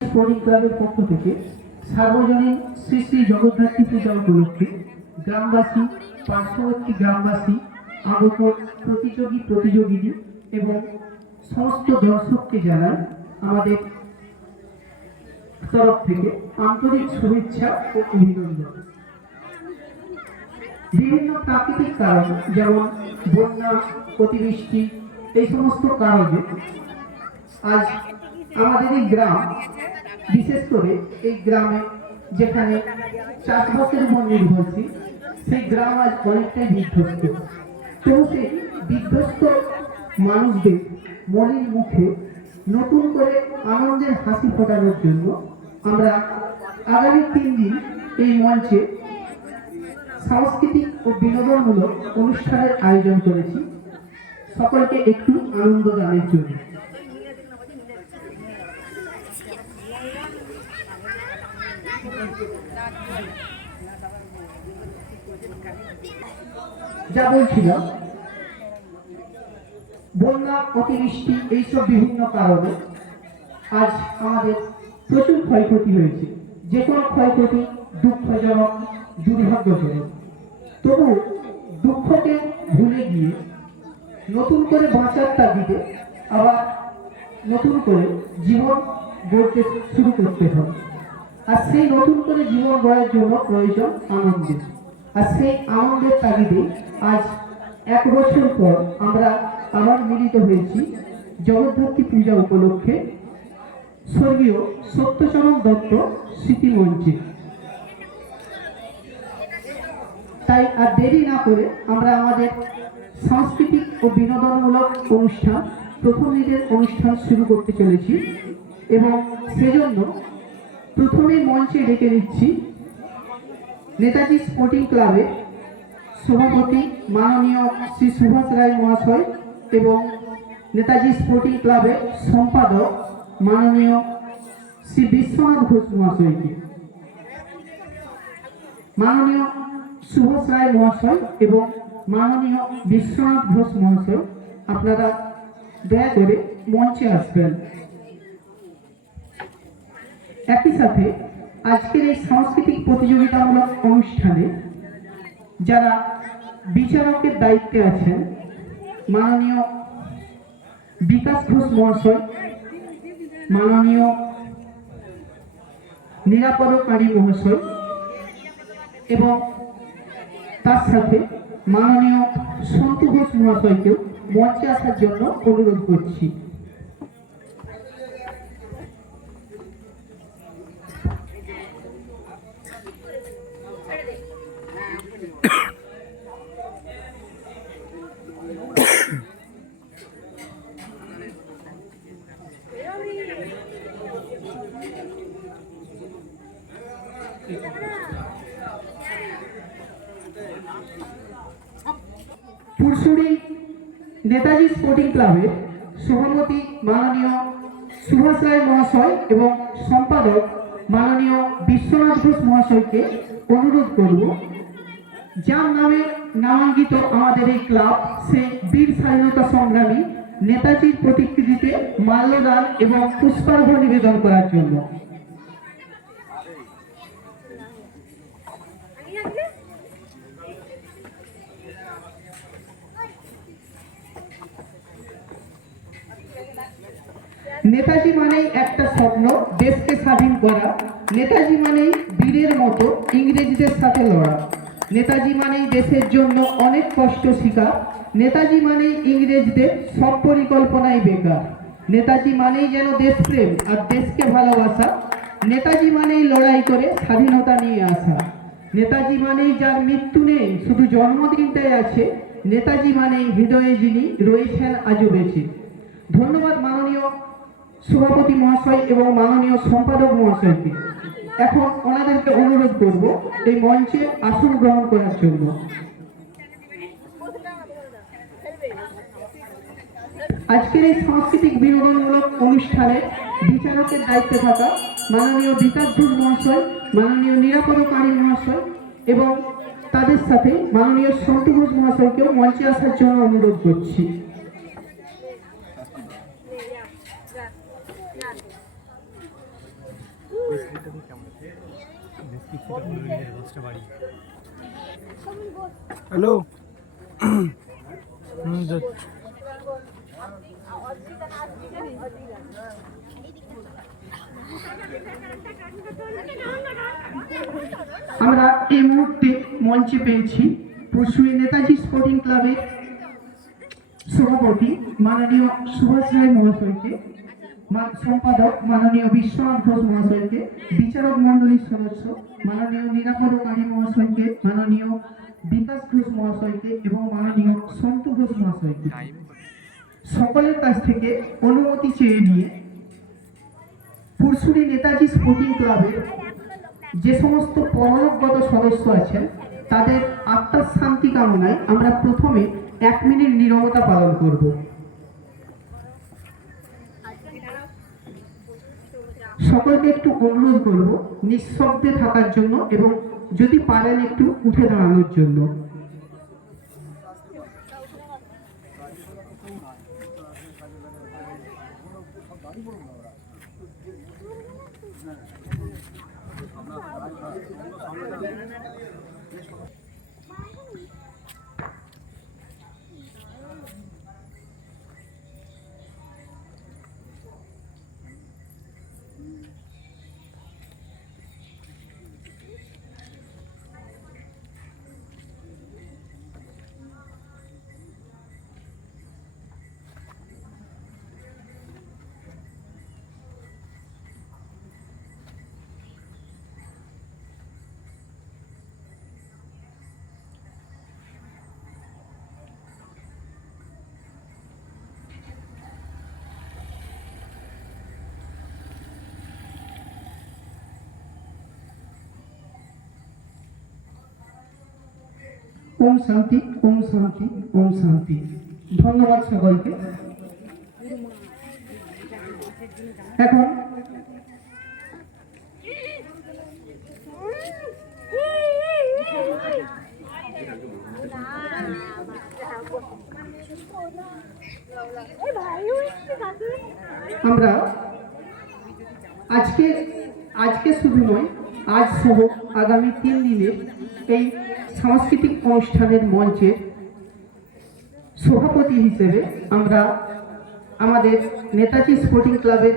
Sporting ক্লাবের পক্ষ থেকে সার্বজনীন শ্রী শ্রী জগদ্ধাত্রী পূজা উপলক্ষে গ্রামবাসী, পার্শ্ববর্তী গ্রামবাসী, আগত প্রতিযোগিনী এবং সমস্ত দর্শককে জানাই আমাদের তরফ থেকে আন্তরিক শুভেচ্ছা ও অভিনন্দন। বিভিন্ন প্রাকৃতিক কারণ যেমন বন্যা, অতিবৃষ্টি, এই সমস্ত কারণে আজ আমাদের এই গ্রাম, বিশেষ করে এই গ্রামে যেখানে চাষবাসের উপর নির্ভরশীল, সেই গ্রাম আজ অনেকটাই বিধ্বস্ত। তো সেই বিধ্বস্ত মানুষদের মনের মুখে নতুন করে আনন্দের হাসি ফোটানোর জন্য আমরা আগামী 3 দিন এই মঞ্চে সাংস্কৃতিক ও বিনোদনমূলক অনুষ্ঠানের আয়োজন করেছি, সকলকে একটু আনন্দ দানের জন্য। যা বলছিলাম, বন্যা, অতিবৃষ্টি, এইসব বিভিন্ন কারণে আজ আমাদের প্রচুর ক্ষয়ক্ষতি হয়েছে। যে কোনো ক্ষয়ক্ষতি দুঃখজনক, দুর্ভাগ্যজনক। তবু দুঃখকে ভুলে গিয়ে নতুন করে বাঁচার তাগিদে আবার নতুন করে জীবন গড়তে শুরু করতে হবে। আর সেই নতুন করে জীবন গড়ার জন্য প্রয়োজন আনন্দের। আর সেই আনন্দের তাগিদে আজ 1 বছর পর আমরা আবার মিলিত হয়েছি জগদ্ধাত্রী পূজা উপলক্ষে স্বর্গীয় সত্যচরণ দত্ত স্মৃতি মঞ্চে। তাই আর দেরি না করে আমরা আমাদের সাংস্কৃতিক ও বিনোদনমূলক অনুষ্ঠান, প্রথম দিনের অনুষ্ঠান শুরু করতে চলেছি এবং সেজন্য প্রথমে মঞ্চে ডেকে নিচ্ছি নেতাজি স্পোর্টিং ক্লাবের সভাপতি মাননীয় শ্রী সুভাষ রায় মহাশয় এবং নেতাজি স্পোর্টিং ক্লাবের সম্পাদক মাননীয় শ্রী বিশ্বনাথ ঘোষ মহাশয়কে। মাননীয় সুভাষ রায় মহাশয় এবং মাননীয় বিশ্বনাথ ঘোষ মহাশয়, আপনারা দয়া করে মঞ্চে আসবেন। একই সাথে আজকের এই সাংস্কৃতিক প্রতিযোগিতামূলক অনুষ্ঠানে যারা বিচারকের দায়িত্বে আছেন, মাননীয় বিকাশ ঘোষ মহাশয়, মাননীয় নিরাপদ কারী মহাশয় এবং তার সাথে মাননীয় সন্তু ঘোষ মহাশয়কেও মঞ্চে আসার জন্য অনুরোধ করছি। পুরসুরি নেতাজি স্পোর্টিং ক্লাবের সভাপতি মাননীয় সুভাষ রায় মহাশয় এবং সম্পাদক মাননীয় বিশ্বনাথ ঘোষ মহাশয়কে অনুরোধ করব, যার নামে নামাঙ্কিত আমাদের এই ক্লাব, সে বীর স্বাধীনতা সংগ্রামী নেতাজির প্রতিকৃতিতে মাল্যদান এবং পুষ্পার্ঘ নিবেদন করার জন্য। নেতাজি মানেই একটা স্বপ্ন, দেশকে স্বাধীন করা। নেতাজি মানেই বীরের মতো ইংরেজদের সাথে লড়া। নেতাজি মানেই দেশের জন্য অনেক কষ্ট স্বীকার। নেতাজি মানেই ইংরেজদের সব পরিকল্পনাই বেকার। নেতাজি মানেই যেন দেশপ্রেম আর দেশকে ভালোবাসা। নেতাজি মানেই লড়াই করে স্বাধীনতা নিয়ে আসা। নেতাজি মানেই যার মৃত্যু নেই, শুধু জন্মদিনটাই আছে। নেতাজি মানেই হৃদয়ে যিনি রয়েছেন আজও বেঁচে। ধন্যবাদ মাননীয় সভাপতি মহাশয় এবং মাননীয় সম্পাদক মহাশয়কে। এখন ওনাদেরকে অনুরোধ করব এই মঞ্চে আসন গ্রহণ করার জন্য। আজকের এই সাংস্কৃতিক বিনোদনমূলক অনুষ্ঠানে বিচারকের দায়িত্বে থাকা মাননীয় বিকাশ ঘোষ মহাশয়, মাননীয় নিরাপদ কারী মহাশয় এবং তাদের সাথে মাননীয় সন্তু ঘোষ মহাশয়কেও মঞ্চে আসার জন্য অনুরোধ করছি। হ্যালো। আমরা এই মুহূর্তে মঞ্চে পেয়েছি পরশুই নেতাজি স্পোর্টিং ক্লাবের সভাপতি মাননীয় সুভাষ রায় মহাশয়কে, সম্পাদক মাননীয় বিশ্বনাথ ঘোষ মহাশয়কে, বিচারক মন্ডলীর সদস্য মাননীয় নিরাপদ কালী মহাশয়কে, মাননীয় বিকাশ ঘোষ মহাশয়কে এবং মাননীয় সন্তু ঘোষ মহাশয়কে সকলের কাছ থেকে অনুমতি চেয়ে নিয়ে পুরসুরি নেতাজি স্পোর্টিং ক্লাবের যে সমস্ত পরলোকগত সদস্য আছেন তাদের আত্মার শান্তি কামনায় আমরা প্রথমে 1 মিনিট নীরবতা পালন করব। সকলকে একটু অনুরোধ করব নিঃশব্দে থাকার জন্য এবং যদি পারেন একটু উঠে দাঁড়ানোর জন্য। ওম শান্তি, ওম শান্তি, ওম শান্তি। ধন্যবাদ সকলকে। এখন আমরা আজকে শুধু নয়, আজ সহ আগামী 3 দিনের এই সাংস্কৃতিক অনুষ্ঠানের মঞ্চের সভাপতি হিসেবে আমরা আমাদের নেতাজি স্পোর্টিং ক্লাবের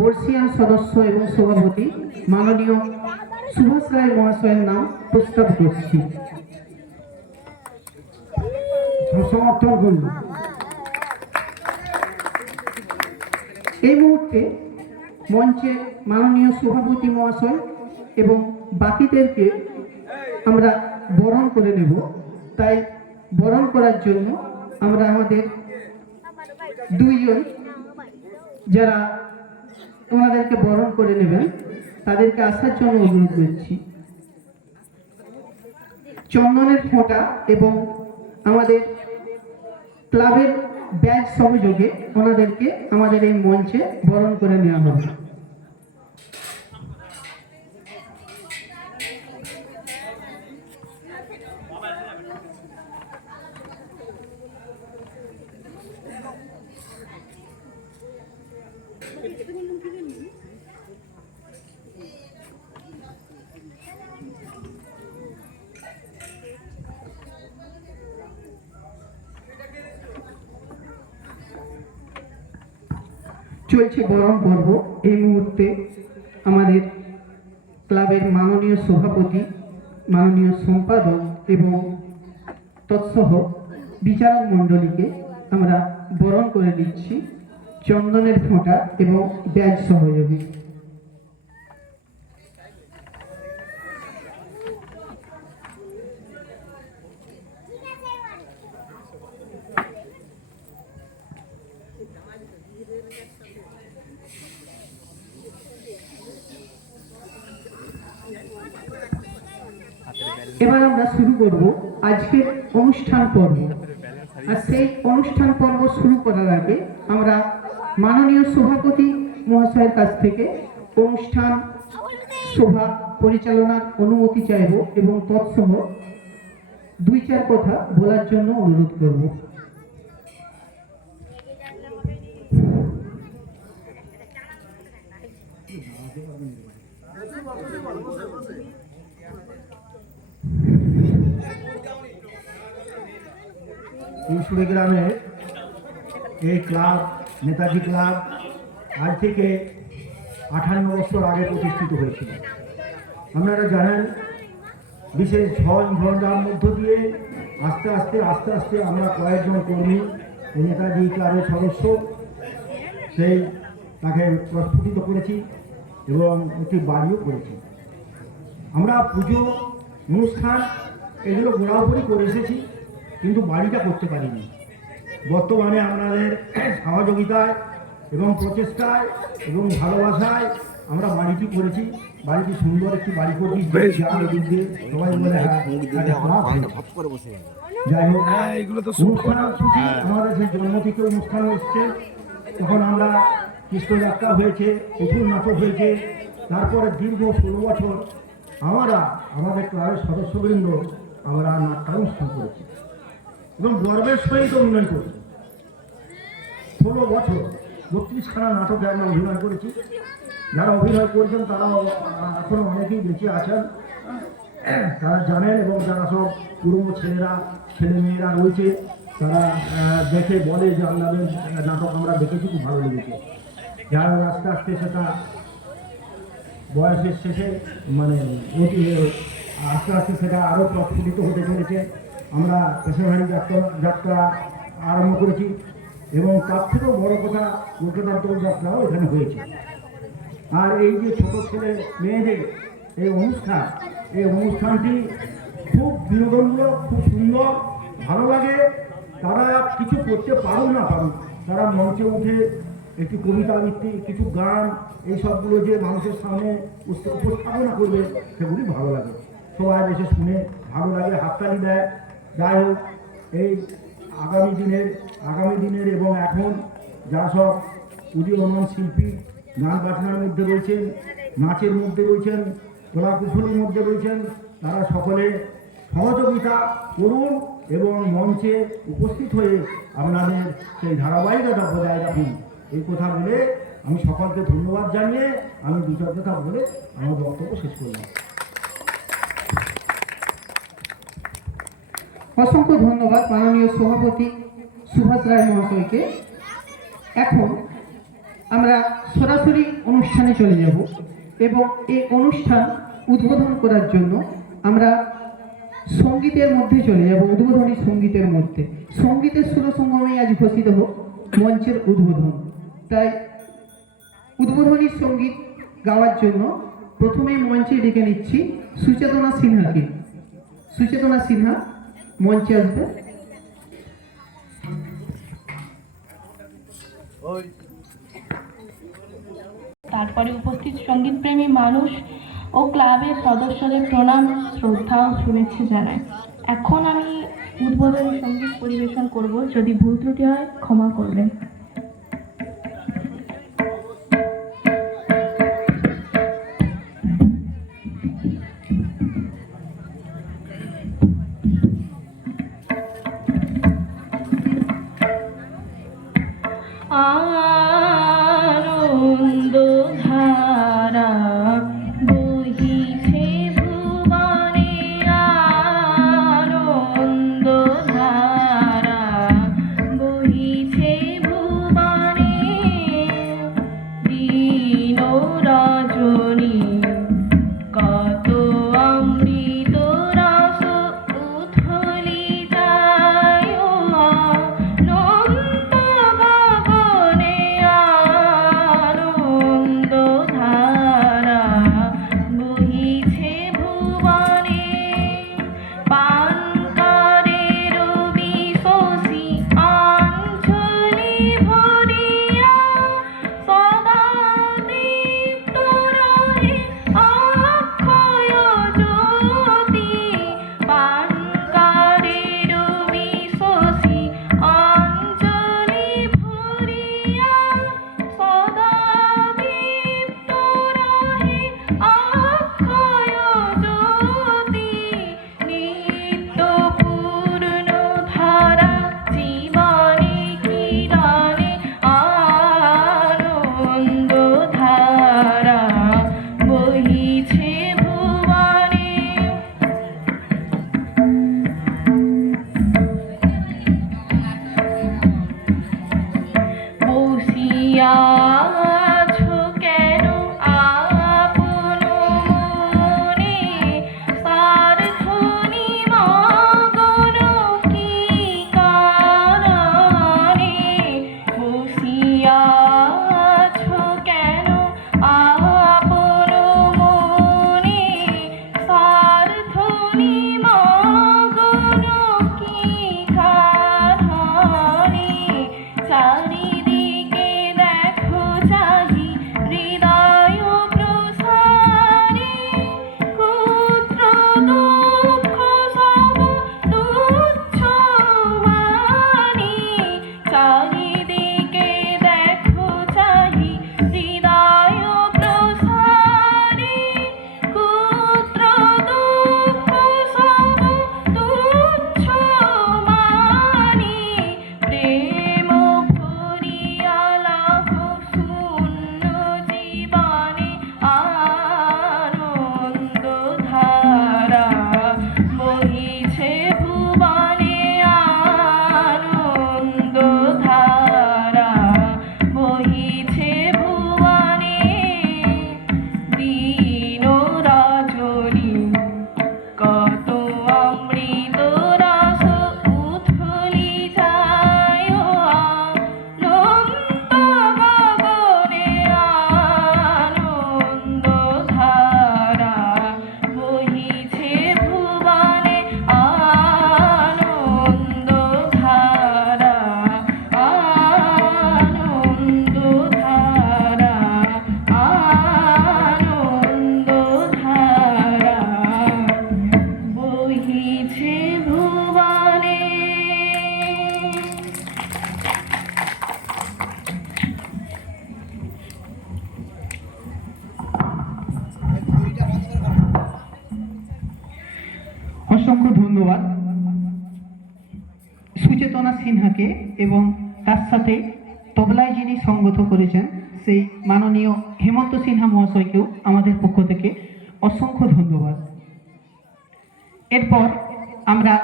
বর্ষিয়ান সদস্য এবং সভাপতি মাননীয় সুভাষ রায় মহাশয়ের নাম প্রস্তাব করছি। সমর্থন করুন। এই মুহূর্তে মঞ্চে মাননীয় সভাপতি মহাশয় এবং বাকিদেরকে আমরা বরণ করে নেব। তাই বরণ করার জন্য আমরা আমাদের 2 জন যারা ওনাদেরকে বরণ করে নেবেন তাদেরকে আসার জন্য অনুরোধ করছি। চন্দনের ফোঁটা এবং আমাদের ক্লাবের ব্যাচ সহযোগে ওনাদেরকে আমাদের এই মঞ্চে বরণ করে নেওয়া হবে। চলছে বরণ পর্ব। এই মুহূর্তে আমাদের ক্লাবের মাননীয় সভাপতি, মাননীয় সম্পাদক এবং তৎসহ বিচারক মণ্ডলীকে আমরা বরণ করে দিচ্ছি চন্দনের ফোঁটা এবং ব্যাজ সহযোগে। এবার আমরা শুরু করব আজকের অনুষ্ঠান পর্ব। আর সেই অনুষ্ঠান পর্ব শুরু করার আগে আমরা মাননীয় সভাপতি মহাশয়ের কাছ থেকে অনুষ্ঠান সভা পরিচালনার অনুমতি চাইব এবং তৎসহ 2-4 কথা বলার জন্য অনুরোধ করব। ইউসুফে গ্রামে এই ক্লাব নেতাজি ক্লাব আজ থেকে 58 বছর আগে প্রতিষ্ঠিত হয়েছিল। আপনারা জানেন বিশেষ ঝঞ্ঝার মধ্য দিয়ে আস্তে আস্তে আমরা কয়েকজন কর্মী এই নেতাজি ক্লাবের সদস্য তাকে প্রস্ফুটিত করেছি এবং একটি বাড়িও করেছি। আমরা পুজো অনুষ্ঠান এগুলো ঘোরাঘুরি করে এসেছি, কিন্তু বাড়িটা করতে পারিনি। বর্তমানে আপনাদের সহযোগিতায় এবং প্রচেষ্টায় এবং ভালোবাসায় আমরা বাড়িটি করেছি। বাড়িটি সুন্দর একটি বাড়ি করেছি, সবাই বলে যাই হোক, অনুষ্ঠান সূচি আমাদের সেই জন্ম থেকে অনুষ্ঠান এসছে। তখন আমরা কৃষ্ণযাত্রা হয়েছে, পুতুল নাটক হয়েছে। তারপরে দীর্ঘ 16 বছর আমাদের ক্লাবের সদস্যবৃন্দ আমরা নাট্যানুষ্ঠান করেছি এবং গর্বের সহিত অভিনয় করেছি। 16 বছর 32খানা নাটকে আমরা অভিনয় করেছি। যারা অভিনয় করেছেন তারা এখনো অনেকেই বেঁচে আছেন, তারা জানেন, এবং যারা সব পুরনো ছেলেমেয়েরা রয়েছে তারা দেখে বলে যে আপনাদের নাটক আমরা দেখেছি, খুব ভালো লেগেছে। যারা আস্তে সেটা বয়সের শেষে আস্তে সেটা আরও প্রস্ফুটিত হতে চলেছে। আমরা পেশাধারী যাত্রা আরম্ভ করেছি এবং তার থেকেও বড় কথা কলকাতার দোলযাত্রাও এখানে হয়েছে। আর এই যে ছোট ছেলে মেয়েদের এই অনুষ্ঠানটি খুব বিনোদনমূলক, খুব সুন্দর, ভালো লাগে। তারা কিছু করতে পারুন না পারুন, তারা মঞ্চে উঠে একটি কবিতা আবৃত্তি, কিছু গান, এই সবগুলো যে মানুষের সামনে উপস্থাপনা করবে, সেগুলি ভালো লাগে। সবাই বসে শুনে ভালো লাগে, হাততালি দেয়। যাই হোক, এই আগামী দিনের এবং এখন যা সব উদীয়মান শিল্পী গান বাজনার মধ্যে রয়েছেন, নাচের মধ্যে রয়েছেন, কলাকুশলীর মধ্যে রয়েছেন, তারা সকলে সহযোগিতা করুন এবং মঞ্চে উপস্থিত হয়ে আপনাদের সেই ধারাবাহিকতা বজায় রাখুন। এই কথা বলে আমি সকলকে ধন্যবাদ জানিয়ে আমি দু চার কথা বলে আমার বক্তব্য শেষ করলাম। অসংখ্য ধন্যবাদ মাননীয় সভাপতি সুভাষ রায় মহাশয়কে। এখন আমরা সরাসরি অনুষ্ঠানে চলে যাব এবং এই অনুষ্ঠান উদ্বোধন করার জন্য আমরা সঙ্গীতের মধ্যে চলে যাব, উদ্বোধনী সঙ্গীতের মধ্যে। সঙ্গীতের সুরসঙ্গমে আজ ঘোষিত হোক মঞ্চের উদ্বোধন। তাই উদ্বোধনী সঙ্গীত গাওয়ার জন্য প্রথমেই মঞ্চে ডেকে নিচ্ছি সুচেতনা সিনহাকে। সুচেতনা সিনহা মঞ্চে আসবে। তারপরে উপস্থিত সঙ্গীতপ্রেমী মানুষ ও ক্লাবের সদস্যদের প্রণাম, শ্রদ্ধা ও শুভেচ্ছা জানাই। এখন আমি উদ্বোধনী সঙ্গীত পরিবেশন করব, যদি ভুল ত্রুটি হয় ক্ষমা করবেন। আনন্দ ধারা বহিছে ভুবনে, আনন্দ ধারা বহিছে ভুবনে, দিন রজনী কত অমৃত রস উথলি যায়, অনন্ত গগনে আনন্দ ধারা ধন্যবাদ সুচেতনা সিনহাকে এবং তার সাথে তবলায় যিনি সঙ্গত করেছেন সেই মাননীয় হেমন্ত সিনহা মহাশয়কেও আমাদের পক্ষ থেকে অসংখ্য ধন্যবাদ। এরপর আমরা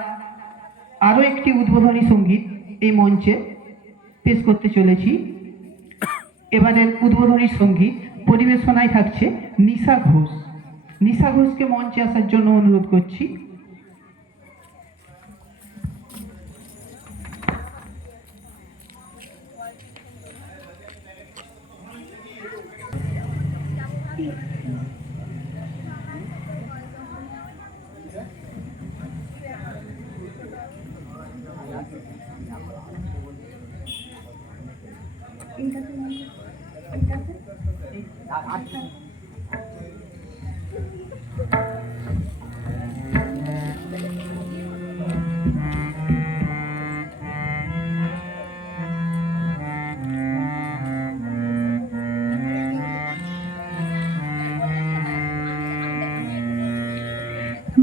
আরও একটি উদ্বোধনী সঙ্গীত এই মঞ্চে পেশ করতে চলেছি। এবারের উদ্বোধনী সঙ্গীত পরিবেশনায় থাকছে নিশা ঘোষ। নিশা ঘোষকে মঞ্চে আসার জন্য অনুরোধ করছি।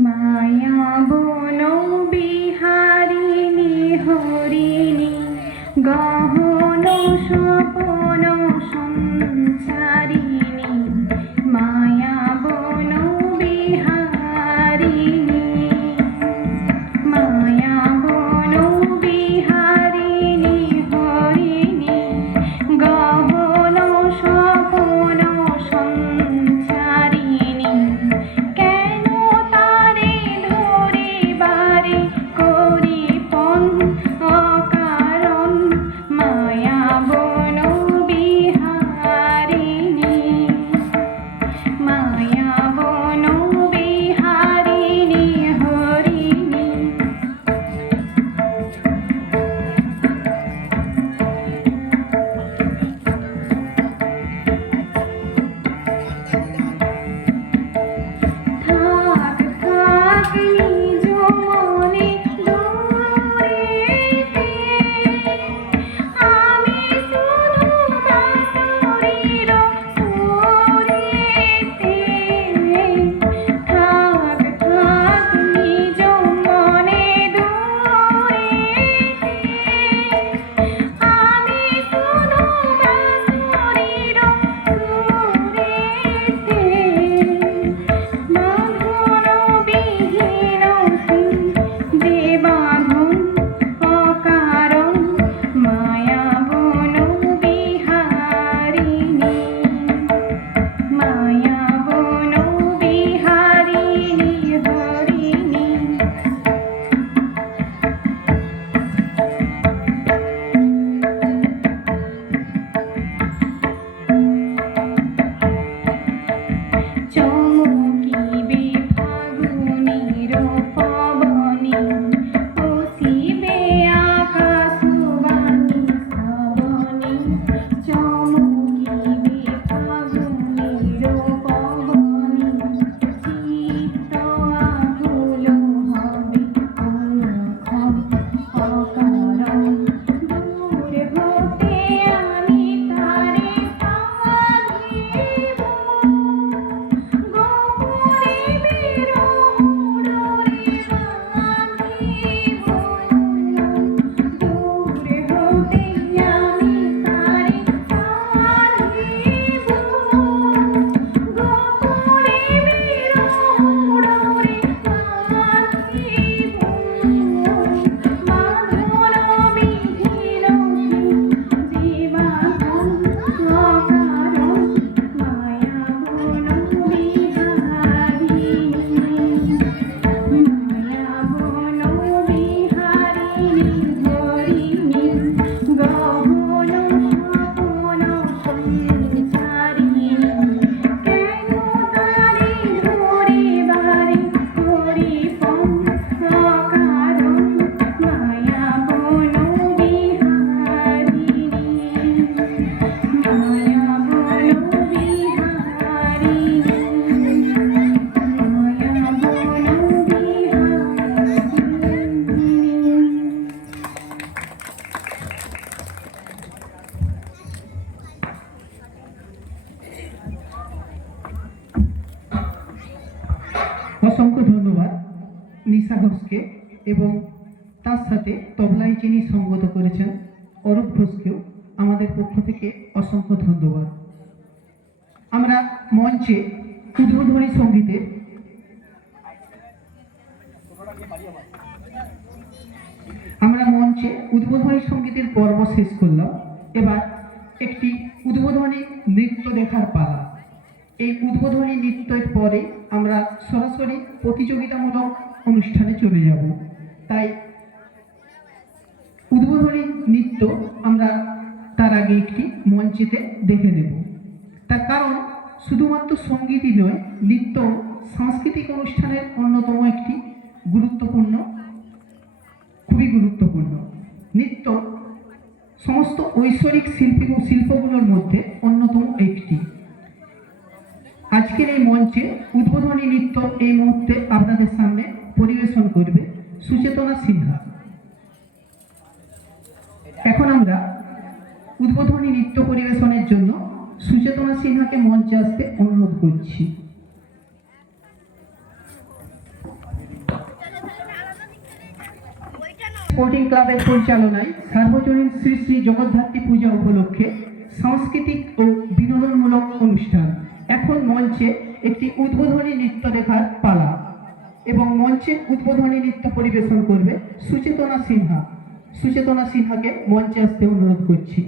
মায়া বন বিহারিণী হরিণী গহন স্বপন সংসারিণী মায়া বন বিহারিণী মায়া বন বিহারিণী হরিণী গহন স্বপন সংসারিণী কেন তারে ধরিবারে করি পণ অকারণ মায়া বন বিহারিণী মায়া বন বিহারিণী হরিণী থাক থাক নিজ মনে দূরেতে আমি শুধু বাঁশরীর সুরেতে থাক থাক নিজ মনে দূরেতে আমি শুধু বাঁশরীর সুরেতে বাঁধন বিহীন যে বাঁধন অকারণ মায়া বন বিহারিণী মায়া বন বিহারিণী হরিণী চমকিবে ফাগুনির পবনে পশিবে আকাশবাণী শ্রাবণে চমকিবে ফাগুনির পবনে চিত্ত আকুল হবে অনুক্ষণ অকারণ দূর হতে আমি তারে সাধিব গোপনে বিরহ ডোরে বাঁধিব দূর হতে আমি তারে সাধিব গোপনে বিরহ ডোরে বাঁধিব বাঁধন বিহীন জীবাধন অকারণ মায়া বন বিহারিণী মায়া বন বিহারিণী হরিণী গহন স্বপন সংসারিণী কেন তারে ধরিবারে করি পণ অকারণ মায়া বন বিহারিণী মায়া বন বিহারিণী মায়া বন বিহারিণী অসংখ্য ধন্যবাদ নিশা ঘোষকে। এবং তার সাথে তবলায় যিনি সঙ্গত করেছেন অরূপ ঘোষকেও আমাদের পক্ষ থেকে অসংখ্য ধন্যবাদ। আমরা মঞ্চে উদ্বোধনী সঙ্গীতের পর্ব শেষ করলাম। এবার একটি উদ্বোধনী নৃত্য দেখার পালা। এই উদ্বোধনী নৃত্যের পরে আমরা সরাসরি প্রতিযোগিতামূলক অনুষ্ঠানে চলে যাব। তাই উদ্বোধনী নৃত্য আমরা তার আগে একটি মঞ্চেতে দেখে নেব। তার কারণ শুধুমাত্র সঙ্গীতই নয়, নৃত্য সাংস্কৃতিক অনুষ্ঠানের অন্যতম একটি খুবই গুরুত্বপূর্ণ। নৃত্য সমস্ত ঐশ্বরিক শিল্পগুলোর মধ্যে অন্যতম একটি। আজকের এই মঞ্চে উদ্বোধনী নৃত্য এই মুহূর্তে আপনাদের সামনে পরিবেশন করবে সুচেতনা সিনহা। এখন আমরা উদ্বোধনী নৃত্য পরিবেশনের জন্য সুচেতনা সিনহাকে মঞ্চে আসতে অনুরোধ করছি। স্পোর্টিং ক্লাবের পরিচালনায় সার্বজনীন শ্রী শ্রী জগদ্ধাত্রী পূজা উপলক্ষে সাংস্কৃতিক ও বিনোদনমূলক অনুষ্ঠান। এখন মঞ্চে একটি উদ্বোধনী নৃত্য দেখার পালা এবং মঞ্চে উদ্বোধনী নৃত্য পরিবেশন করবে সুচেতনা সিনহা। সুচেতনা সিনহাকে মঞ্চে আসতে অনুরোধ করছি।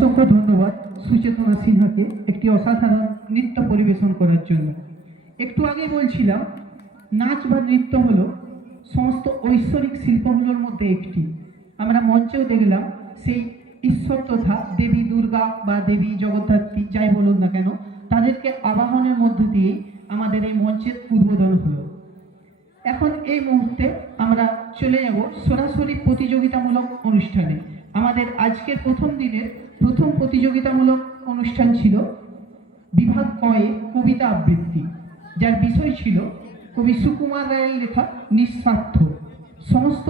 অসংখ্য ধন্যবাদ সুচেতনা সিনহাকে একটি অসাধারণ নৃত্য পরিবেশন করার জন্য। একটু আগে বলছিলাম নাচ বা নৃত্য হলো সমস্ত ঐশ্বরিক শিল্পগুলোর মধ্যে একটি। আমরা মঞ্চেও দেখলাম সেই ঈশ্বর তথা দেবী দুর্গা বা দেবী জগদ্ধাত্রী যাই বলুন না কেন, তাদেরকে আবাহনের মধ্য দিয়েই আমাদের এই মঞ্চের উদ্বোধন হলো। এখন এই মুহূর্তে আমরা চলে যাব সরাসরি প্রতিযোগিতামূলক অনুষ্ঠানে। আমাদের আজকের প্রথম দিনের প্রথম প্রতিযোগিতামূলক অনুষ্ঠান ছিল বিভাগ কয়ে কবিতা আবৃত্তি, যার বিষয় ছিল কবি সুকুমার রায়ের লেখা নিঃস্বার্থ। সমস্ত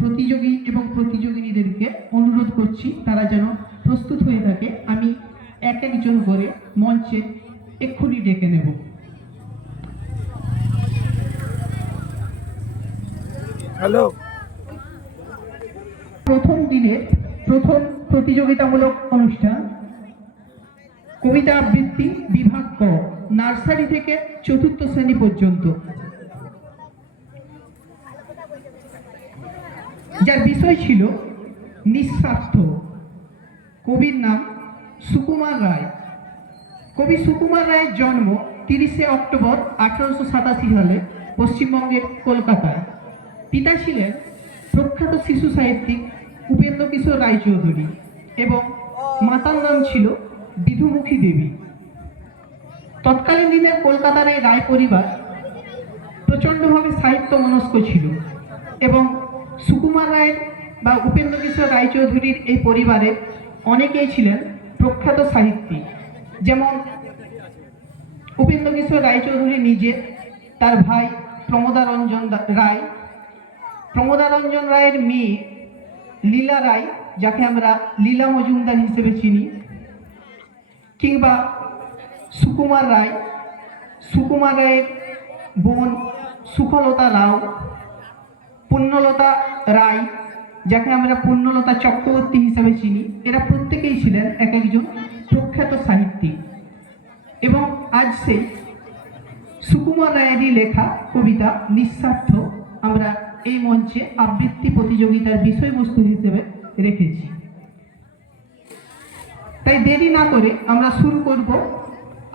প্রতিযোগী এবং প্রতিযোগিনীদেরকে অনুরোধ করছি তারা যেন প্রস্তুত হয়ে থাকে। আমি এক একজন করে মঞ্চে এক্ষুনি ডেকে নেব। হ্যালো, প্রথম দিনের প্রথম প্রতিযোগিতামূলক অনুষ্ঠান কবিতা আবৃত্তি বিভাগ ক, নার্সারি থেকে চতুর্থ শ্রেণী পর্যন্ত, যার বিষয় ছিল নিঃস্বার্থ। কবির নাম সুকুমার রায়। কবি সুকুমার রায়ের জন্ম 30শে অক্টোবর 1887 সালে পশ্চিমবঙ্গের কলকাতায়। পিতা ছিলেন প্রখ্যাত শিশু সাহিত্যিক উপেন্দ্র কিশোর রায়চৌধুরী এবং মাতার নাম ছিল বিধুমুখী দেবী। তৎকালীন দিনের কলকাতার এই রায় পরিবার প্রচণ্ডভাবে সাহিত্য মনস্ক ছিল এবং সুকুমার রায়ের বা উপেন্দ্র কিশোর রায়চৌধুরীর এই পরিবারের অনেকেই ছিলেন প্রখ্যাত সাহিত্যিক। যেমন উপেন্দ্র কিশোর রায়চৌধুরী নিজে, তার ভাই প্রমোদারঞ্জন রায়, প্রমোদারঞ্জন রায়ের মেয়ে লীলা রায়, যাকে আমরা লীলা মজুমদার হিসেবে চিনি, কিংবা সুকুমার রায়, সুকুমার রায়ের বোন সুখলতা রাও, পুণ্যলতা রায়, যাকে আমরা পুণ্যলতা চক্রবর্তী হিসেবে চিনি। এরা প্রত্যেকেই ছিলেন এক একজন প্রখ্যাত সাহিত্যিক। এবং আজ সেই সুকুমার রায়েরই লেখা কবিতা নিঃস্বার্থ আমরা এই মঞ্চে আবৃত্তি প্রতিযোগিতার বিষয়বস্তু হিসেবে রেখেছি। তাই দেরি না করে আমরা শুরু করব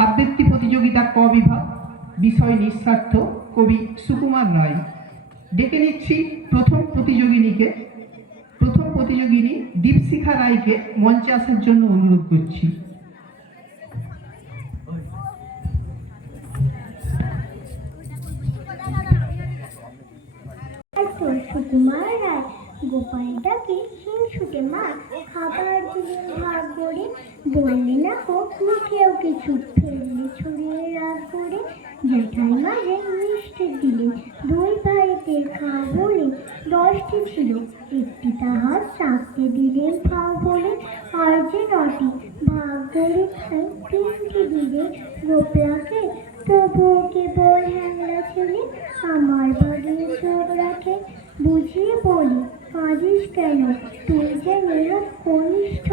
আবৃত্তি প্রতিযোগিতা ক বিভাগ, বিষয় নিঃস্বার্থ, কবি সুকুমার রায়। ডেকে নিচ্ছি প্রথম প্রতিযোগিনীকে। প্রথম প্রতিযোগিনী দীপশিখা রায়কে মঞ্চে আসার জন্য অনুরোধ করছি। সুকুমার রায় গোপালটাকে হিংসুটে মা খাবার দিলেন ভাগ করে, বললে না হোক মুখেও কিছু, ফেললে ছড়িয়ে রাগ করে। জেঠাই মাঝে মিষ্টি দিলেন, দুই ভাইতে খাও বলে। 10টি ছিল, একটি তাহার চাকতে দিলেন খাও বলে। আর যে 9টি ভাগ করে খাই, 3টি দিলে গোপলাকে। তবুও কেবল হ্যাংলা ছেলে আমার বাড়ি চোখ রাখে। বুঝিয়ে বলি কাঁদিস কেন, তুই যে মেয়ের কনিষ্ঠ।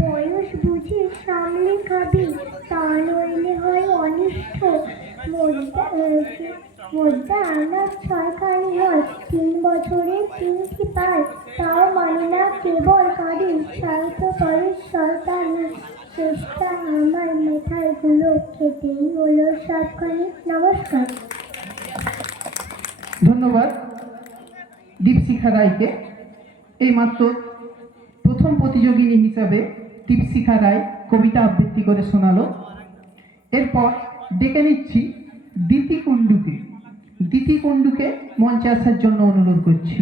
বয়স বুঝে সামলে খাবি, তা নইলে হয় অনিষ্ট। মোদ্দা আমার 6খানি হয়, 3 বছরে 3টি পায়। তাও মানে না কেবল কাঁদি, সাহিত্য করে শয়তানি। চেষ্টা আমার মেঠাইগুলো খেতেই হলো সবখানি। নমস্কার। ধন্যবাদ দীপশিখা রায়কে। এইমাত্র প্রথম প্রতিযোগিনী হিসাবে দীপশিখা রায় কবিতা আবৃত্তি করে শোনালো। এরপর ডেকে নিচ্ছি দিতি কুণ্ডুকে। দিতি কুণ্ডুকে মঞ্চে আসার জন্য অনুরোধ করছি।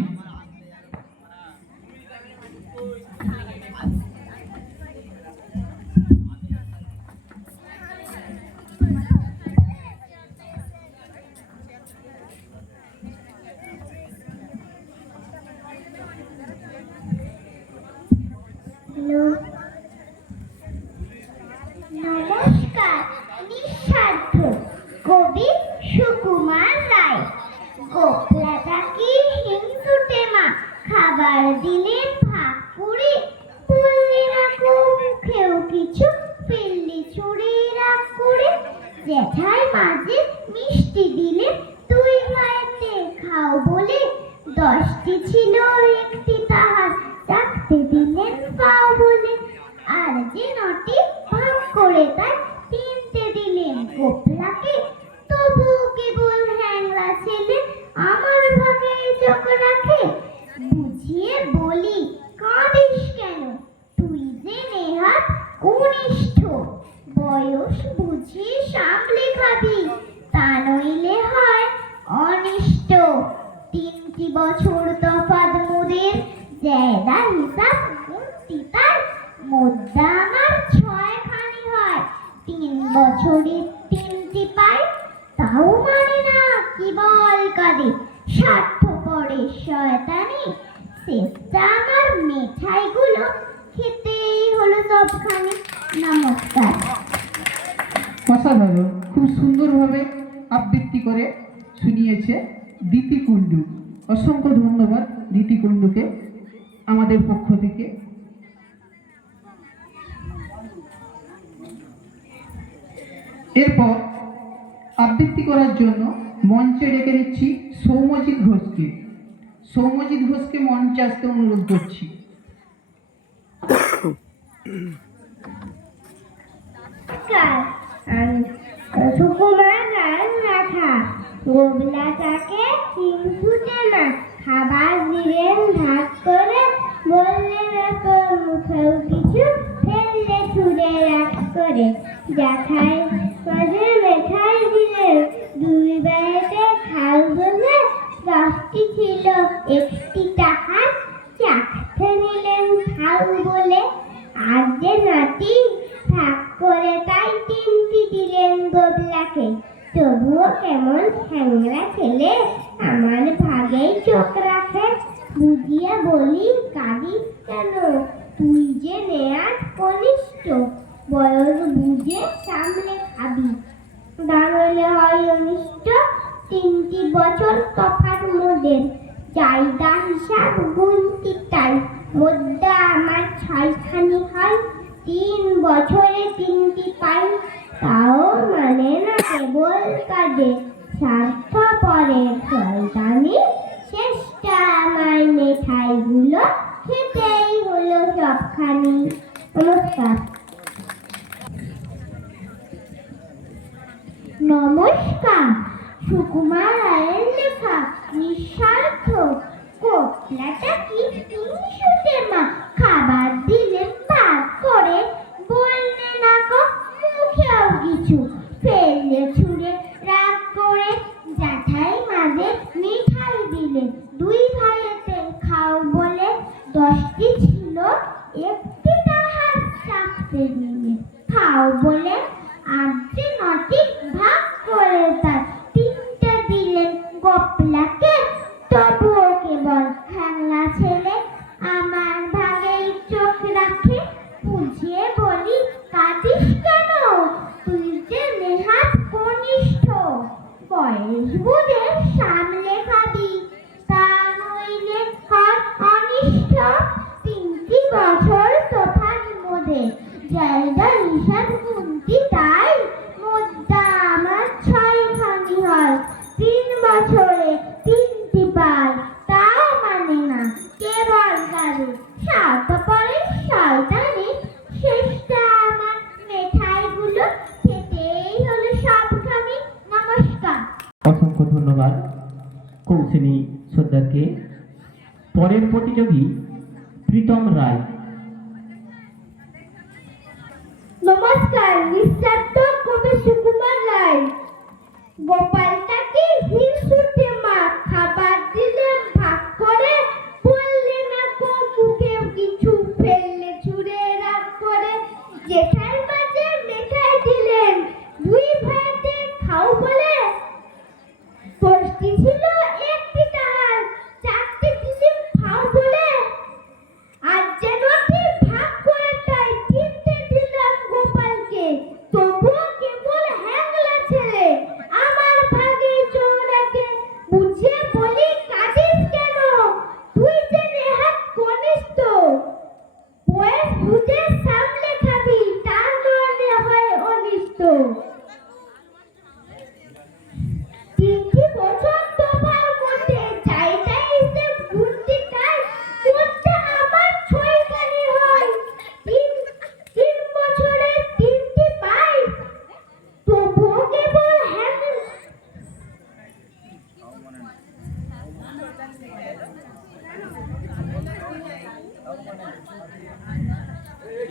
নমস্কার। নিঃস্বার্থ, কবি সুকুমার রায়। গোপলাটাকে হিংসুটে মা খাবার দিলেন ভাগ করে, বললে না কো মুখেও কিছু, ফেললে ছুড়ে রাগ করে। জেঠাই মাঝে মিষ্টি দিলেন, দুই ভাইতে খাও বলে। 10টি ছিল, একটি তাহার চাকতে দিলেন পাও বলে। আর যে নটি ভাগ করে তাই তিনটে দিলেন গোপলাকে, তবু কেবল হ্যাংলা ছেলে আমার ভাগে চোখ রাখে। বুঝিয়ে বলি কাঁদিস কেন, তুই যে নেহাত কনিষ্ঠ, বয়স বুঝিয়ে সামলে খাবি, তা নইলে হয় অনিষ্ট। 3টি বছর তফাৎ মোদের, জায়গা হিসাব গুনতি তার, মুদ্রা আমার 6খানি হয়, 3 বছরে 3টি পাই, তাও মানে না কি বল কাঁদে, স্বার্থপরে শয়তানি, শেষটা আমার মিঠাইগুলো খেতেই হলো সবখানি। নমস্কার। অসাধারণ, খুব সুন্দরভাবে আবৃত্তি করে শুনিয়েছে দিতি কুণ্ডু। অসংখ্য ধন্যবাদ দিতি কুণ্ডুকে আমাদের পক্ষ থেকে। এরপর আবৃত্তি করার জন্য মঞ্চে ডেকে নিচ্ছি সৌম্যজিৎ ঘোষকে। সৌম্যজিৎ ঘোষকে মঞ্চে আসতে অনুরোধ করছি। সুকুমার লাল রাখা, গোবলাটাকে হিংসুটে না খাবার দিলেন ভাগ করে, বললেন তোর মুখেও কিছু ফেললে ছুঁড়ে রাখ করে, দেখায় মাঝে মেঠাই দিলেন 2 বেলাতে খাও বলে, 10টি ছিল 1টি টাকার, চাখতে নিলেন খাও বলে, আর যে নাটি ভাগ করে তাই 3টি দিলেন গোবলাকে, তবুও কেমন হ্যাংরা ছেলে আমার ভাগেই চোখ রাখে। বুঝিয়ে বলি কাঁদিস কেন, তুই যে নেয়ার কনিষ্ঠ, বয়স বুঝে সামলে খাবি, তা নইলে হয় অনিষ্ট। 3টি বছর তফাৎ মোদের, জায়গা হিসাব গুনতি তাই, মুদ্রা আমার 6খানি হয়, 3 বছরে 3টি পাই, তাও মানে না কেবল কাজে, স্বার্থপরে শয়তানি, শেষটা আমার মিঠাইগুলো খেতেই হলো সবখানি। নমস্কার। নমস্কার। সুকুমার রায়ের লেখা নিঃস্বার্থ, কোপলাটা কি হিংসুটে মা খাবার দিলেন ভাগ করে, বললে না গো মুখেও কিছু ফেললে ছুঁড়ে রাগ করে, জ্যাঠাই মাঝে মিঠাই দিলে 2 ভাইয়েতে খাও বলে, 10টি ছিল 1টি তাহার, চাখতে দিলে খাও বলে, আর যে 9টি ভাগ করে তার 3টে দিলেন গোপলাকে, তবুও কেবল হ্যাংলা ছেলে আমার ভাগেই চোখ রাখে। বুঝিয়ে বলি কাঁদিস কেন, তুই যে নেহাত কনিষ্ঠ, বয়স বুঝে সামলে খাবি, তা নইলে হয় অনিষ্ট। 3টি বছর তফাৎ মোদের, জায়গা হিসাব গুনতি তাই, মুদ্রা আমার 6খানি হয়, 3 বছরে 3টি পাই, তাও মানে না কেবল কাঁদে, স্বার্থপরে শয়তানি, শেষটা আমার মিঠাইগুলো খেতেই হলো সবখানি। নমস্কার। অসংখ্য ধন্যবাদ কৌশিনী সর্দারকে। পরের প্রতিযোগী প্রীতম রায়। নমস্কার। নিঃস্বার্থ কবি সুকুমার রায়। গোপালটাকে হিংসুটে মা খাবার দিলেন ভাগ করে, বললে না কো মুখেও কিছু ফেললে ছুঁড়ে রাগ করে, জেঠাই মাঝে মেঠাই দিলেন 2 ভাইতে খাও বলে, 10টি ছিল 1টি তাহার, 4টি দিলেন খাও বলে, আর যে 9টি ভাগ করে তাই 3টে দিলেন গোপালকে, তবুও কেবল হ্যাংলা ছেলে আমার ভাগে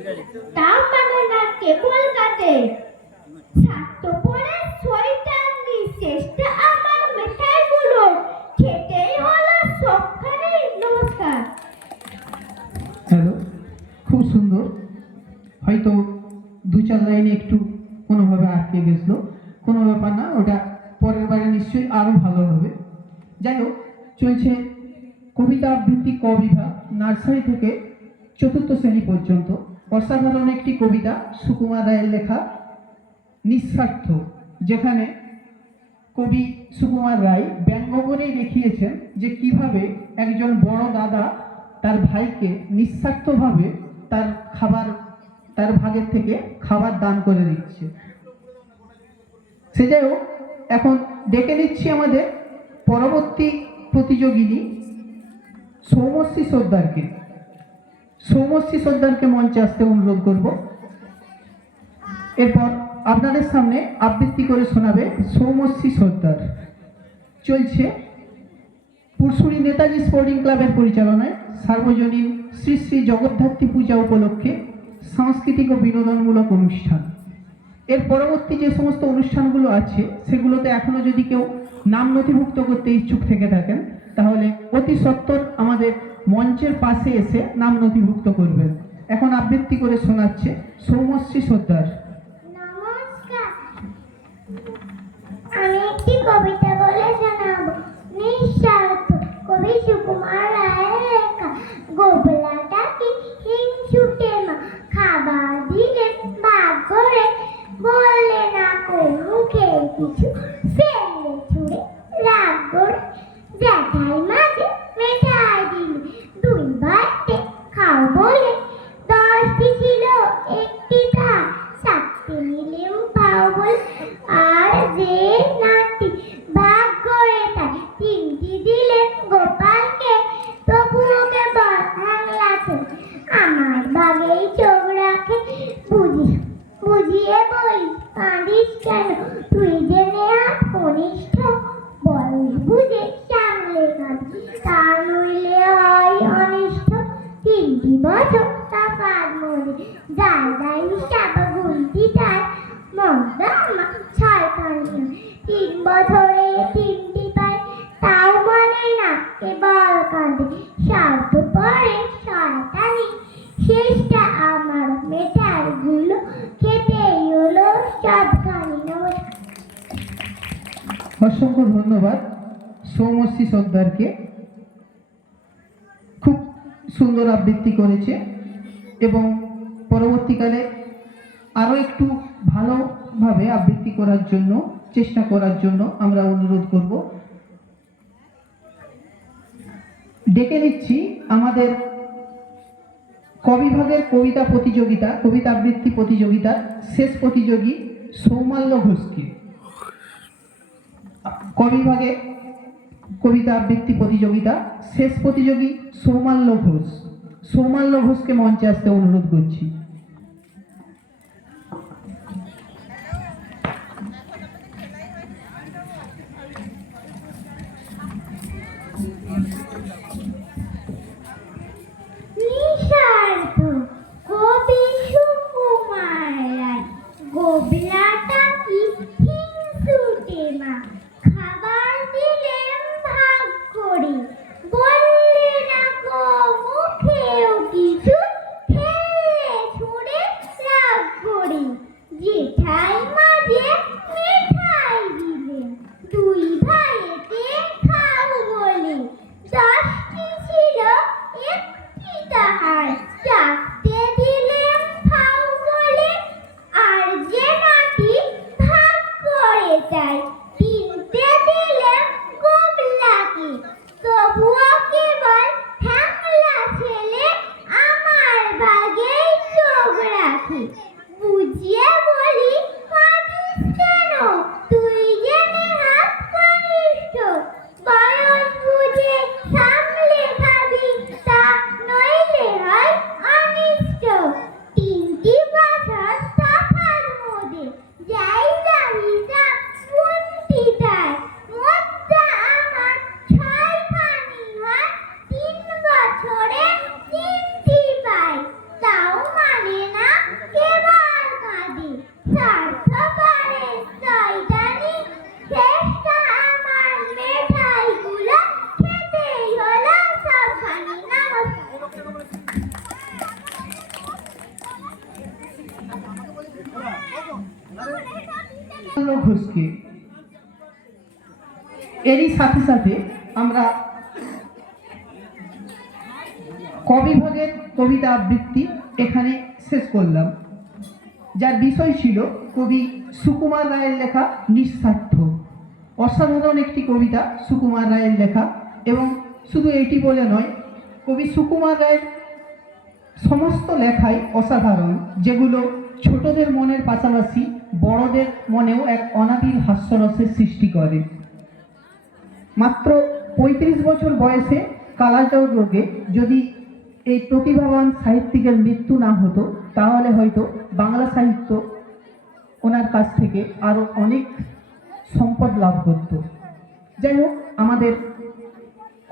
তার মানে না কেবল কাটে স্বার্থপরের সোয়েটার চেষ্টা আমার মেশাইগুলো খেতেই হলো সবখানে। নমস্কার। হ্যালো, খুব সুন্দর। হয়তো দু চার লাইনে একটু কোনোভাবে আটকে গেছিলো, কোনো ব্যাপার না, ওটা পরের বারে নিশ্চয়ই আরও ভালো হবে। যাই হোক, চলছে কবিতা আবৃত্তি ক বিভাগ, নার্সারি থেকে চতুর্থ শ্রেণী পর্যন্ত। অসাধারণ একটি কবিতা, সুকুমার রায়ের লেখা নিঃস্বার্থ, যেখানে কবি সুকুমার রায় ব্যঙ্গ করেই দেখিয়েছেন যে কিভাবে একজন বড় দাদা তার ভাইকে নিঃস্বার্থভাবে তার ভাগের থেকে খাবার দান করে দিচ্ছে। সে যাই হোক, এখন ডেকে নিচ্ছি আমাদের পরবর্তী প্রতিযোগিনী সৌমশ্রী সর্দারকে। সৌমশ্রী সর্দারকে মঞ্চে আসতে অনুরোধ করব। এরপর আপনাদের সামনে আবৃত্তি করে শোনাবে সৌমশ্রী সর্দার। চলছে পুরসুরি নেতাজি স্পোর্টিং ক্লাবের পরিচালনায় সার্বজনীন শ্রী শ্রী জগদ্ধাত্রী পূজা উপলক্ষে সাংস্কৃতিক ও বিনোদনমূলক অনুষ্ঠান। এর পরবর্তী যে সমস্ত অনুষ্ঠানগুলো আছে সেগুলোতে এখনো যদি কেউ নাম নথিভুক্ত করতে ইচ্ছুক থেকে থাকেন, তাহলে অতি সত্বর আমাদের মঞ্চের পাশে এসে নাম নথিভুক্ত করবেন। এখন আবৃত্তি করে শোনাচ্ছে সৌমশ্রী সর্দার। নমস্কার, আমি একটি কবিতা বলে শোনাবো। নিঃস্বার্থ, কবি সুকুমার রায়ের লেখা। গোবলাটা কি হিংসুটে মা, খাবার দিলে ভাগ করে, বললে না কো মুখে কিছু, ফেললে ছুঁড়ে রাগ করে। জ্যাঠাই মাঝে মেঠাই দিলে, দুই ভাইতে খাও বলে, 10টি ছিল একটি তার, 7টি নিলেম খাও বলে। আর যে নাতি ভাগ করে তাই 3টি দিলেন গোপালকে, তবুও কেবল ভাঙলাছে আমার ভাগেই চোখ রাখে। বুঝিয়ে বলি কাঁদিস কেন, তুই যে নেহাত কনিষ্ঠ, বয়স বুঝে সামলে কাঁদি, তা নইলে হয় অনিষ্ট। 3টি বছর তার মনে, দায় হিসাব গুনতি তার, মন্দা আমার 6খানি, 3 বছরে 3টি পায়, তাও মানে না কেবল কাঁদে। স্বার্থ পরে শয়তানি, শেষটা আমার মেটার গুলো, খেতেই হলো সবখানি। নমস্কার। অসংখ্য ধন্যবাদ সৌমশ্রী সর্দারকে। খুব সুন্দর আবৃত্তি করেছে এবং পরবর্তীকালে আরও একটু ভালোভাবে আবৃত্তি করার জন্য চেষ্টা করার জন্য আমরা অনুরোধ করব। ডেকে নিচ্ছি আমাদের কবিভাগের কবিতা প্রতিযোগিতা, কবিতা আবৃত্তি প্রতিযোগিতার শেষ প্রতিযোগী সৌমাল্য ঘোষকে। কবিভাগে কবিতা আবৃত্তি প্রতিযোগিতা শেষ প্রতিযোগী সৌমাল্য ঘোষ। সৌমাল্য ঘোষকে মঞ্চে আসতে অনুরোধ করছি। নিঃস্বার্থ, কবি সুকুমার রায়। গোবলাটা কি হিংসুটে মা, খাবার দিলেম ভাগ করে, বললে না গো মুখেও কিছু, ফেললে লাবণ্য ঘোষকে। এরই সাথে সাথে আমরা কবিভাগের কবিতা আবৃত্তি এখানে শেষ করলাম, যার বিষয় ছিল কবি সুকুমার রায়ের লেখা নিঃস্বার্থ। অসাধারণ একটি কবিতা সুকুমার রায়ের লেখা, এবং শুধু এটি বলে নয়, কবি সুকুমার রায়ের সমস্ত লেখাই অসাধারণ, যেগুলো ছোটদের মনের পাশাপাশি বড়দের মনেও এক অনাবিল হাস্যরসের সৃষ্টি করে। মাত্র ৩৫ বছর বয়সে কালাজ্বর রোগে যদি এই প্রতিভাবান সাহিত্যিকের মৃত্যু না হতো, তাহলে হয়তো বাংলা সাহিত্য ওনার কাছ থেকে আরও অনেক সম্পদ লাভ করত। যাই হোক, আমাদের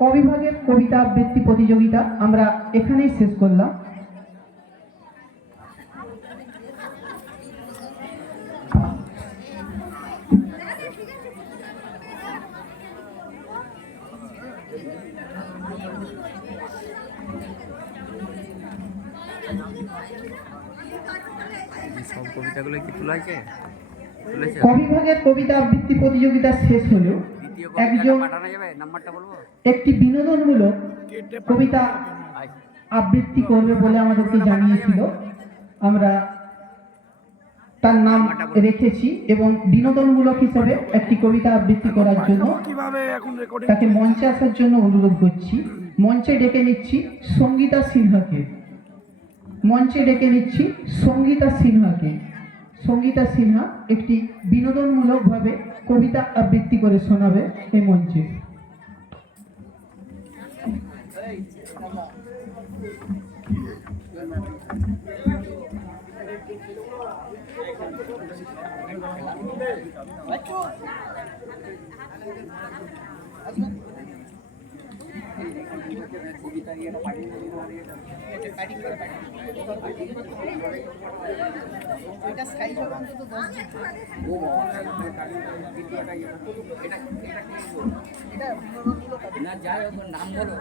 কবিভাগের কবিতা আবৃত্তি প্রতিযোগিতা আমরা এখানেই শেষ করলাম। সব কবিতাগুলো কি তুলেছে? কবিভাগের কবিতা আবৃত্তি প্রতিযোগিতা শেষ হলেও দ্বিতীয় একজন কবিতাটা পাঠানো যাবে, নাম্বারটা বলবো? একটি বিনোদনমূলক কবিতা আবৃত্তি করবে বলে আমাদেরকে জানিয়েছিল। আমরা তার নাম রেখেছি এবং বিনোদনমূলক হিসেবে একটি কবিতা আবৃত্তি করার জন্য তাকে মঞ্চে আসার জন্য অনুরোধ করছি। মঞ্চে ডেকে নিচ্ছি সঙ্গীতা সিনহাকে। মঞ্চে ডেকে নিচ্ছি সঙ্গীতা সিনহাকে। সঙ্গীতা সিনহা একটি বিনোদনমূলকভাবে কবিতা আবৃত্তি করে শোনাবে এই মঞ্চে। না, যাই হোক, নাম বলো।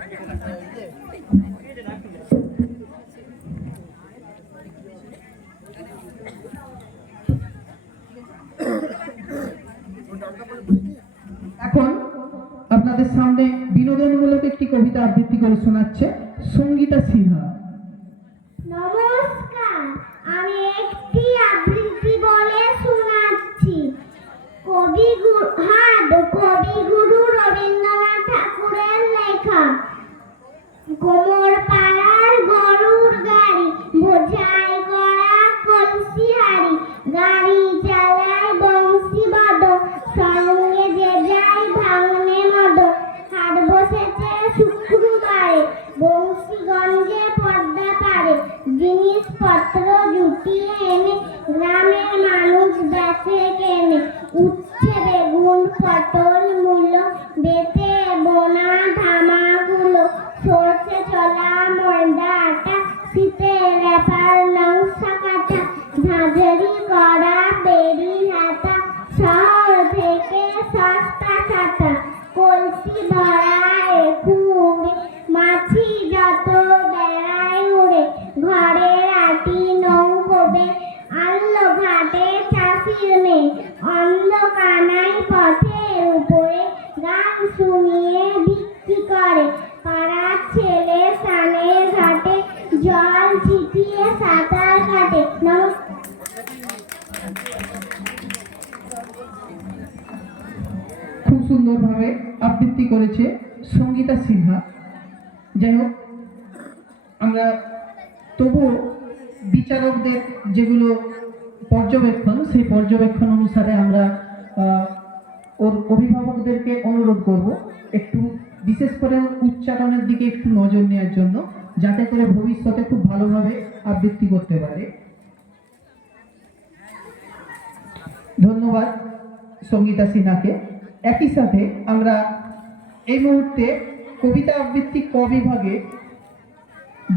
এখন আপনাদের সামনে বিনোদনমূলক একটি কবিতা আবৃত্তি করে শোনাচ্ছে সঙ্গীতা সিনহা। নমস্কার, আমি একটি আবৃত্তি বলে শোনাচ্ছি। কবিগুরু রবীন্দ্রনাথ ঠাকুরের লেখা। কোমর পাড়ার গরুর গাড়ি, বোঝাই করা কলসি হাড়ি, গাড়ি চালায় বংশী বাদক, সঙ্গে যে যাই ভাঙনে মদক। হাট বসেছে শুক্রবারে, বংশীগঞ্জে পদ্মা পারে, জিনিসপত্র জুটিয়ে এনে গ্রামের মানুষ বেচে কেনে। উচ্ছে বেগুন পটল মূলো, বেতে বোনা ধামাগুলো, সরষে চলা ময়দা আটা, শীতের রেপার নকশা কাটা, ঝাঁঝরি করা বেরি হাতা, শহর থেকে সস্তা ছাতা। কলসি ভরা একুড়ে, মাছি যত বেড়ায় উড়ে, ঘরের আটি নৌকোবে, আনলো ঘাটে চাষির মেয়ে। অন্ধকানাই পথের উপরে, গান শুনিয়ে বিক্রি করে, পাড়ার ছেলে স্নানের ঘাটে, জল ছিটিয়ে সাঁতার কাটে। নমস্কার। খুব সুন্দরভাবে আবৃত্তি করেছে সঙ্গীতা সিনহা। যাই হোক, আমরা তবুও বিচারকদের যেগুলো পর্যবেক্ষণ, সেই পর্যবেক্ষণ অনুসারে আমরা ওর অভিভাবকদেরকে অনুরোধ করব একটু বিশেষ করে উচ্চারণের দিকে একটু নজর নেওয়ার জন্য, যাতে করে ভবিষ্যতে খুব ভালোভাবে আবৃত্তি করতে পারে। ধন্যবাদ সঙ্গীতা সিনহাকে। একই সাথে আমরা এই মুহূর্তে কবিতা আবৃত্তি ক বিভাগে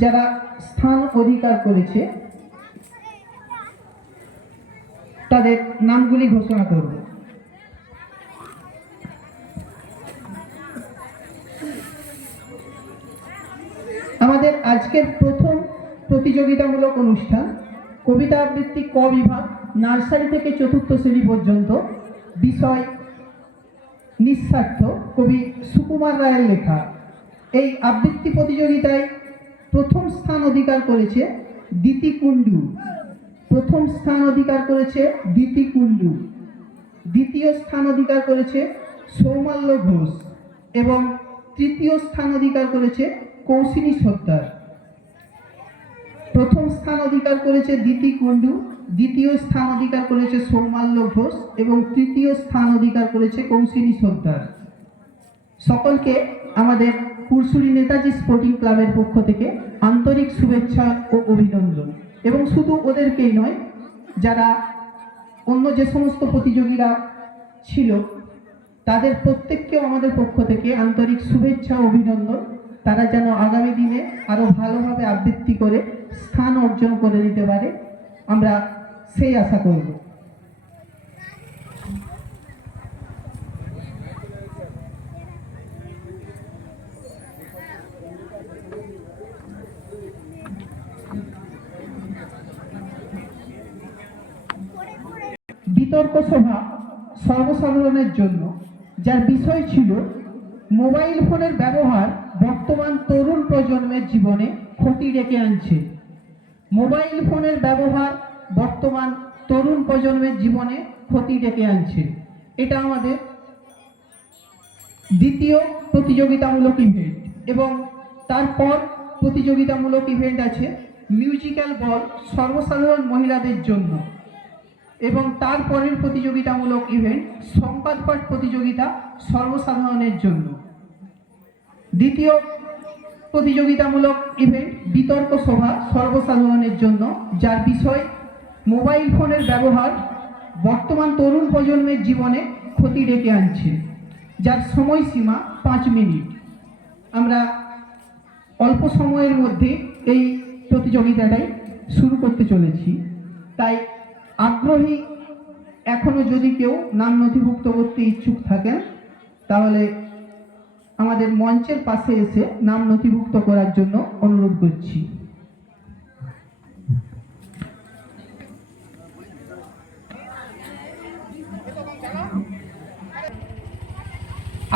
যারা স্থান অধিকার করেছে তাদের নামগুলি ঘোষণা করব। আমাদের আজকের প্রথম প্রতিযোগিতামূলক অনুষ্ঠান কবিতা আবৃত্তি ক বিভাগ, নার্সারি থেকে চতুর্থ শ্রেণী পর্যন্ত বিষয় নিঃস্বার্থ কবি সুকুমার রায়ের লেখা। এই আবৃত্তি প্রতিযোগিতায় প্রথম স্থান অধিকার করেছে দিতি কুণ্ডু। প্রথম স্থান অধিকার করেছে দিতি কুণ্ডু। দ্বিতীয় স্থান অধিকার করেছে সৌমাল্য ঘোষ এবং তৃতীয় স্থান অধিকার করেছে কৌশিনী সর্দার। প্রথম স্থান অধিকার করেছে দিতি কুণ্ডু, দ্বিতীয় স্থান অধিকার করেছে সৌমাল্য ঘোষ এবং তৃতীয় স্থান অধিকার করেছে কৌশিনী সর্দার। সকলকে আমাদের পুরসুরি নেতাজি স্পোর্টিং ক্লাবের পক্ষ থেকে আন্তরিক শুভেচ্ছা ও অভিনন্দন। এবং শুধু ওদেরকেই নয়, যারা অন্য যে সমস্ত প্রতিযোগীরা ছিল তাদের প্রত্যেককেও আমাদের পক্ষ থেকে আন্তরিক শুভেচ্ছা ও অভিনন্দন। তারা যেন আগামী দিনে আরও ভালোভাবে আবৃত্তি করে স্থান অর্জন করে নিতে পারে, আমরা সেই আশা করব। বিতর্ক সভা সর্বসাধারণের জন্য, যার বিষয় ছিল মোবাইল ফোনের ব্যবহার বর্তমান তরুণ প্রজন্মের জীবনে ক্ষতি ডেকে আনছে। মোবাইল ফোনের ব্যবহার বর্তমান তরুণ প্রজন্মের জীবনে ক্ষতি ডেকে আনছে। এটা আমাদের দ্বিতীয় প্রতিযোগিতামূলক ইভেন্ট। এবং তারপর প্রতিযোগিতামূলক ইভেন্ট আছে মিউজিক্যাল বল সর্বসাধারণ মহিলাদের জন্য। এবং তারপরের প্রতিযোগিতামূলক ইভেন্ট সংবাদ পাঠ প্রতিযোগিতা সর্বসাধারণের জন্য। দ্বিতীয় প্রতিযোগিতামূলক ইভেন্ট বিতর্ক সভা সর্বসাধারণের জন্য, যার বিষয় মোবাইল ফোনের ব্যবহার বর্তমান তরুণ প্রজন্মের জীবনে ক্ষতি ডেকে আনছে, যার সময়সীমা 5 মিনিট। আমরা অল্প সময়ের মধ্যে এই প্রতিযোগিতাটাই শুরু করতে চলেছি। তাই আগ্রহী এখনো যদি কেউ নাম নথিভুক্ত করতে ইচ্ছুক থাকেন তাহলে আমাদের মঞ্চের পাশে এসে নাম নথিভুক্ত করার জন্য অনুরোধ করছি।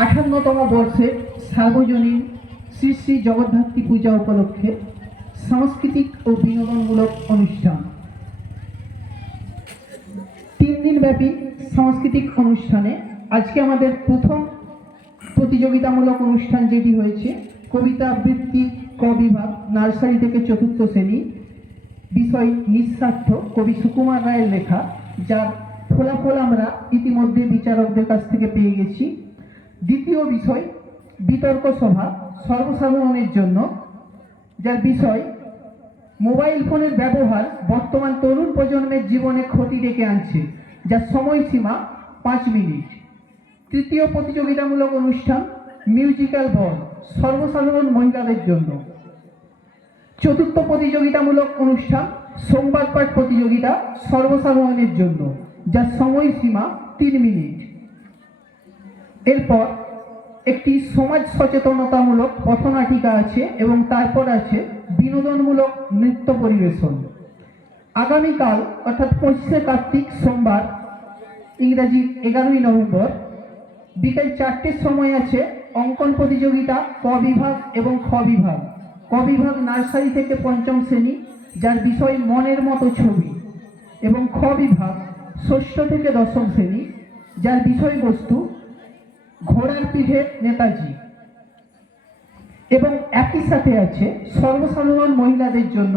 আঠান্নতম বর্ষের সার্বজনীন শ্রী শ্রী জগদ্ধাত্রী পূজা উপলক্ষে সাংস্কৃতিক ও বিনোদনমূলক অনুষ্ঠান। 3 দিনব্যাপী সাংস্কৃতিক অনুষ্ঠানে আজকে আমাদের প্রথম প্রতিযোগিতামূলক অনুষ্ঠান যেটি হয়েছে কবিতা আবৃত্তি ক বিভাগ, নার্সারি থেকে 4র্থ শ্রেণী, বিষয় নিঃস্বার্থ কবি সুকুমার রায়ের লেখা, যার ফলাফল আমরা ইতিমধ্যে বিচারকদের কাছ থেকে পেয়ে গেছি। দ্বিতীয় বিষয় বিতর্ক সভা সর্বসাধারণের জন্য, যার বিষয় মোবাইল ফোনের ব্যবহার বর্তমান তরুণ প্রজন্মের জীবনে ক্ষতি ডেকে আনছে, যার সময়সীমা 5 মিনিট। তৃতীয় প্রতিযোগিতামূলক অনুষ্ঠান মিউজিক্যাল বল সর্বসাধারণ মহিলাদের জন্য। 4র্থ প্রতিযোগিতামূলক অনুষ্ঠান সংবাদ পাঠ প্রতিযোগিতা সর্বসাধারণের জন্য, যার সময়সীমা 3 মিনিট। এরপর একটি সমাজ সচেতনতামূলক পথনাটিকা আছে এবং তারপর আছে বিনোদনমূলক নৃত্য পরিবেশন। আগামীকাল অর্থাৎ 25শে কার্তিক সোমবার, ইংরাজি 11ই নভেম্বর, বিকেল 4টের সময় আছে অঙ্কন প্রতিযোগিতা ক বিভাগ এবং খ বিভাগ। ক বিভাগ নার্সারি থেকে 5ম শ্রেণী, যার বিষয় মনের মতো ছবি, এবং খ বিভাগ 6ষ্ঠ থেকে 10ম শ্রেণী, যার বিষয়বস্তু ঘোড়ার পিঠে নেতাজি। এবং একই সাথে আছে সর্বসাধারণ মহিলাদের জন্য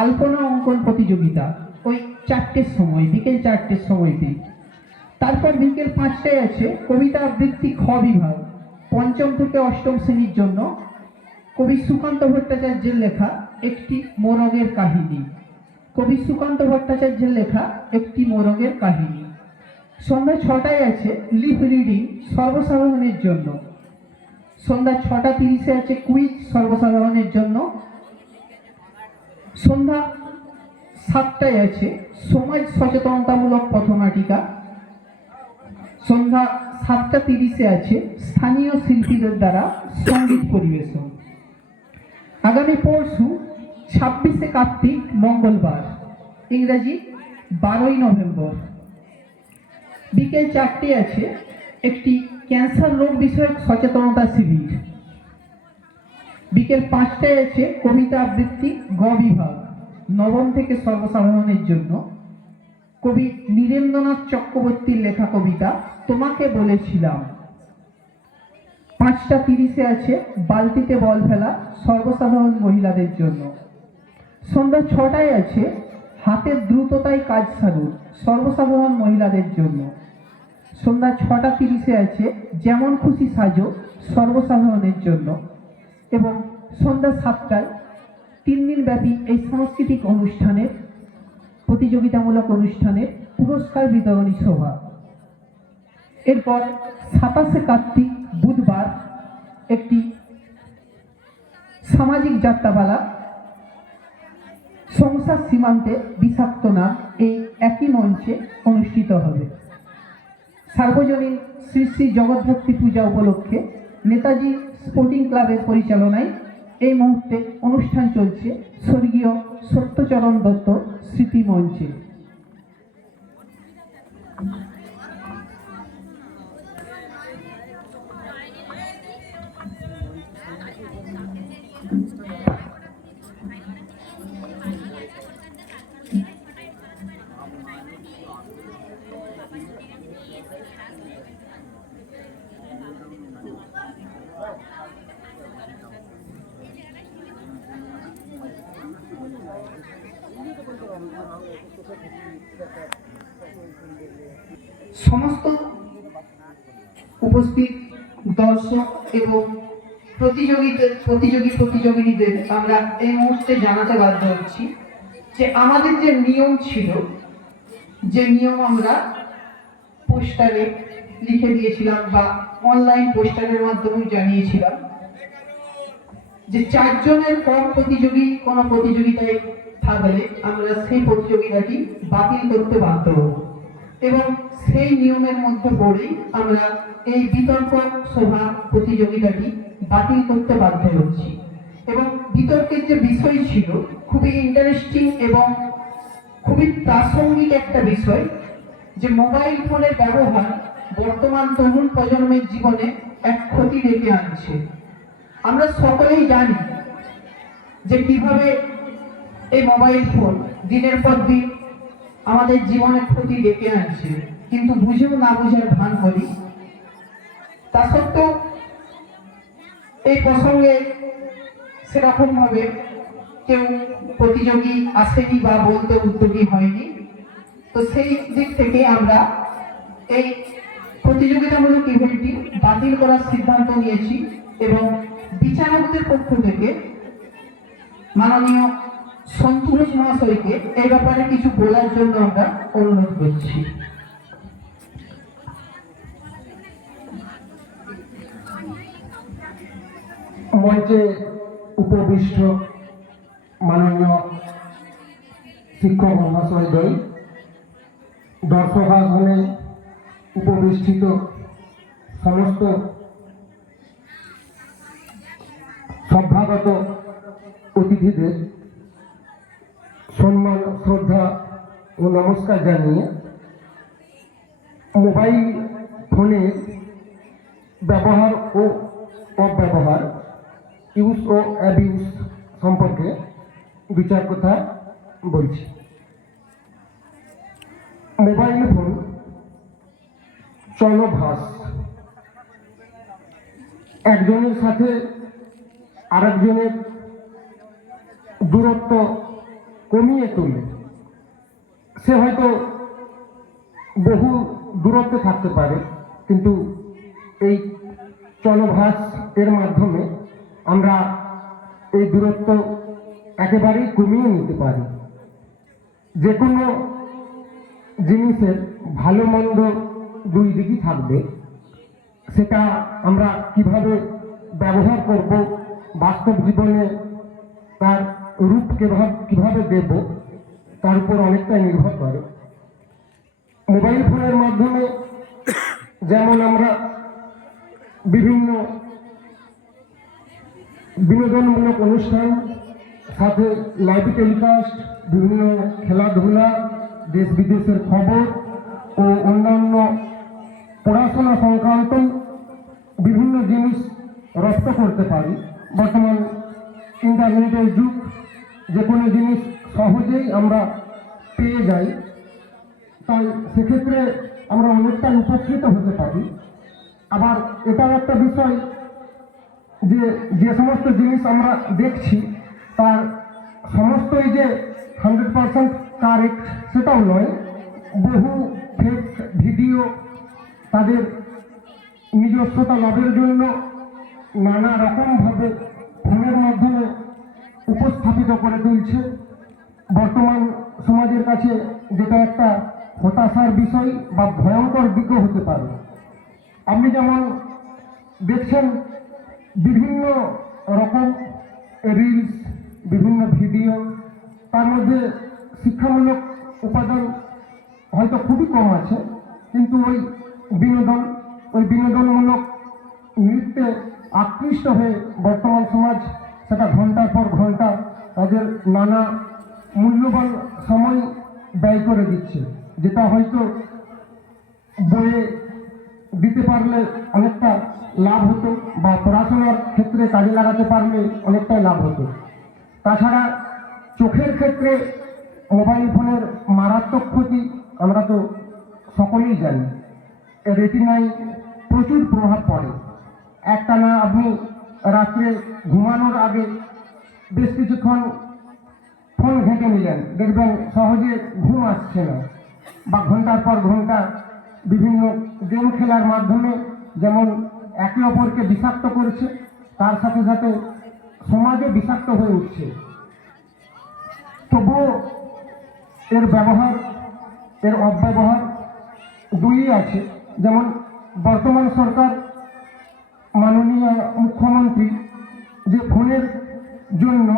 আলপনা অঙ্কন প্রতিযোগিতা ওই 4টের সময়, বিকেল 4টের সময়তে। তারপর বিকেল 5টায় আছে কবিতা আবৃত্তি খ বিভাগ, 5ম থেকে 8ম শ্রেণীর জন্য, কবি সুকান্ত ভট্টাচার্যের লেখা একটি মোরগের কাহিনী। কবি সুকান্ত ভট্টাচার্যের লেখা একটি মোরগের কাহিনী। সন্ধ্যা 6টায় আছে লিপ রিডিং সর্বসাধারণের জন্য। সন্ধ্যা 6:30-এ আছে কুইজ সর্বসাধারণের জন্য। সন্ধ্যা 7টায় আছে সমাজ সচেতনতামূলক পথনাটিকা। সন্ধ্যা 7:30-এ আছে স্থানীয় শিল্পীদের দ্বারা সঙ্গীত পরিবেশন। আগামী পরশু 26শে কার্তিক মঙ্গলবার, ইংরাজি 12ই নভেম্বর, বিকেল 4টে আছে একটি ক্যান্সার রোগ বিষয়ক সচেতনতা শিবির। বিকেল 5টায় আছে কবিতা আবৃত্তি গ বিভাগ, নবম থেকে সর্বসাধারণের জন্য। কবি নীরেন্দ্রনাথ চক্রবর্তীর লেখা কবিতা তোমাকে বলেছিলাম। 5টা 30-এ আছে বালতিতে বল ফেলা, সর্বসাধারণ মহিলাদের জন্য। সন্ধ্যা 6টায় আছে হাতের দ্রুততায় কাজ সারুন, সর্বসাধারণ মহিলাদের জন্য। সন্ধ্যা 6টা 30-এ আছে যেমন খুশি সাজো, সর্বসাধারণের জন্য। এবং সন্ধ্যা 7টায় 3 দিনব্যাপী এই সাংস্কৃতিক অনুষ্ঠানের প্রতিযোগিতামূলক অনুষ্ঠানের পুরস্কার বিতরণী সভা। এরপর 27শে কার্তিক বুধবার একটি সামাজিক যাত্রাপালা সংসার সীমান্তে বিষাক্ত নাম এই একই মঞ্চে অনুষ্ঠিত হবে। সার্বজনীন শ্রী শ্রী জগদ্ধাত্রী পূজা উপলক্ষে নেতাজি স্পোর্টিং ক্লাবের পরিচালনায় এই মুহূর্তে অনুষ্ঠান চলছে স্বর্গীয় সত্যচরণ দত্ত স্মৃতি মঞ্চে। সমস্ত উপস্থিত দর্শক এবং প্রতিযোগীদের আমরা এই মুহূর্তে জানাতে বাধ্য হচ্ছি যে আমাদের যে নিয়ম ছিল, যে নিয়ম আমরা পোস্টারে লিখে দিয়েছিলাম বা অনলাইন পোস্টারের মাধ্যমে জানিয়েছিলাম, যে 4 জনের কম প্রতিযোগী কোনো প্রতিযোগিতায় থাকলে আমরা সেই প্রতিযোগিতাটি বাতিল করতে বাধ্য হব। এবং সেই নিয়মের মধ্যে পড়েই আমরা এই বিতর্ক সভা প্রতিযোগিতাটি বাতিল করতে বাধ্য হচ্ছি। এবং বিতর্কের যে বিষয় ছিল খুবই ইন্টারেস্টিং এবং খুবই প্রাসঙ্গিক একটা বিষয়, যে মোবাইল ফোনের ব্যবহার বর্তমান তরুণ প্রজন্মের জীবনে এক ক্ষতি ডেকে আনছে। আমরা সকলেই জানি যে কিভাবে এই মোবাইল ফোন দিনের পর দিন আমাদের জীবনে ক্ষতি ডেকে আনছে, কিন্তু বুঝেও না বুঝার ভান করি। তা সত্ত্বেও এই প্রসঙ্গে সেরকম ভাবে কেউ প্রতিযোগী আসেনি বা বলতে উদ্যোগী হয়নি। তো সেই দিক থেকে আমরা এই প্রতিযোগিতামূলক ইভেন্টটি বাতিল করার সিদ্ধান্ত নিয়েছি এবং বিচারকদের পক্ষ থেকে মাননীয় সন্তোষ মহাশয়কে এই ব্যাপারে কিছু বলার জন্য আমরা অনুরোধ করছি। মঞ্চে উপবিষ্ট মাননীয় শিক্ষক মহাশয়দ্বয়, দর্শক আসনে উপবিষ্টিত সমস্ত সভ্যাগত অতিথিদের সম্মান, শ্রদ্ধা ও নমস্কার জানিয়ে মোবাইল ফোনের ব্যবহার ও অপব্যবহার, ইউজ ও অ্যাবিউজ সম্পর্কে 2-4 কথা বলছি। মোবাইল ফোন চলভাস, একজনের সাথে আরেকজনের দূরত্ব কমিয়ে তোলে। সে হয়তো বহু দূরত্বে থাকতে পারে, কিন্তু এই চলভাস এর মাধ্যমে আমরা এই দূরত্ব একেবারেই কমিয়ে নিতে পারি। যে কোনো জিনিসের ভালো মন্দ 2 দিকই থাকবে, সেটা আমরা কিভাবে ব্যবহার করব, বাস্তব জীবনে তার রূপ কিভাবে দেব, তার উপর অনেকটাই নির্ভর করে। মোবাইল ফোনের মাধ্যমে যেমন আমরা বিভিন্ন বিনোদনমূলক অনুষ্ঠান, সাথে লাইভ টেলিকাস্ট, বিভিন্ন খেলাধুলা, দেশ বিদেশের খবর ও অন্যান্য পড়াশোনা সংক্রান্ত বিভিন্ন জিনিস রপ্ত করতে পারি। বর্তমান ইন্টারনেটের যুগ, যে কোনো জিনিস সহজেই আমরা পেয়ে যাই, তাই সেক্ষেত্রে আমরা অনেকটা উপকৃত হতে পারি। আবার এটাও একটা বিষয় যে যে সমস্ত জিনিস আমরা দেখছি তার সমস্তই যে 100% কারেক্ট সেটাও নয়। বহু ফেক ভিডিও তাদের নিজস্বতা লাভের জন্য নানা রকমভাবে ফোনের মাধ্যমে উপস্থাপিত করে তুলছে। বর্তমান সমাজের কাছে যেটা একটা হতাশার বিষয় বা ভয়ঙ্কর দিকও হতে পারে। আপনি যেমন দেখছেন বিভিন্ন রকম রিলস, বিভিন্ন ভিডিও, তার মধ্যে শিক্ষামূলক উপাদান হয়তো খুবই কম আছে, কিন্তু ওই বিনোদনমূলক নৃত্যে আকৃষ্ট হয়ে বর্তমান সমাজ সেটা ঘন্টার পর ঘন্টা তাদের নানা মূল্যবান সময় ব্যয় করে দিচ্ছে, যেটা হয়তো বইয়ে দিতে পারলে অনেকটা লাভ হতো বা পড়াশোনার ক্ষেত্রে কাজে লাগাতে পারলে অনেকটাই লাভ হতো। তাছাড়া চোখের ক্ষেত্রে মোবাইল ফোনের মারাত্মক ক্ষতি আমরা তো সকলেই জানি। রেটিনায় প্রচুর প্রভাব পড়ে। একটানা আপনি রাত্রে ঘুমানোর আগে বেশ কিছুক্ষণ ফোন ঘেঁটে নিলেন, দেখবেন সহজে ঘুম আসছে না, বা ঘন্টার পর ঘন্টা বিভিন্ন গেম খেলার মাধ্যমে যেমন একে অপরকে বিষাক্ত করছে, তার সাথে সাথে সমাজও বিষাক্ত হয়ে উঠছে। তবুও এর ব্যবহার, এর অব্যবহার দুইই আছে। যেমন বর্তমান সরকার, মাননীয় মুখ্যমন্ত্রী যে ফোনের জন্য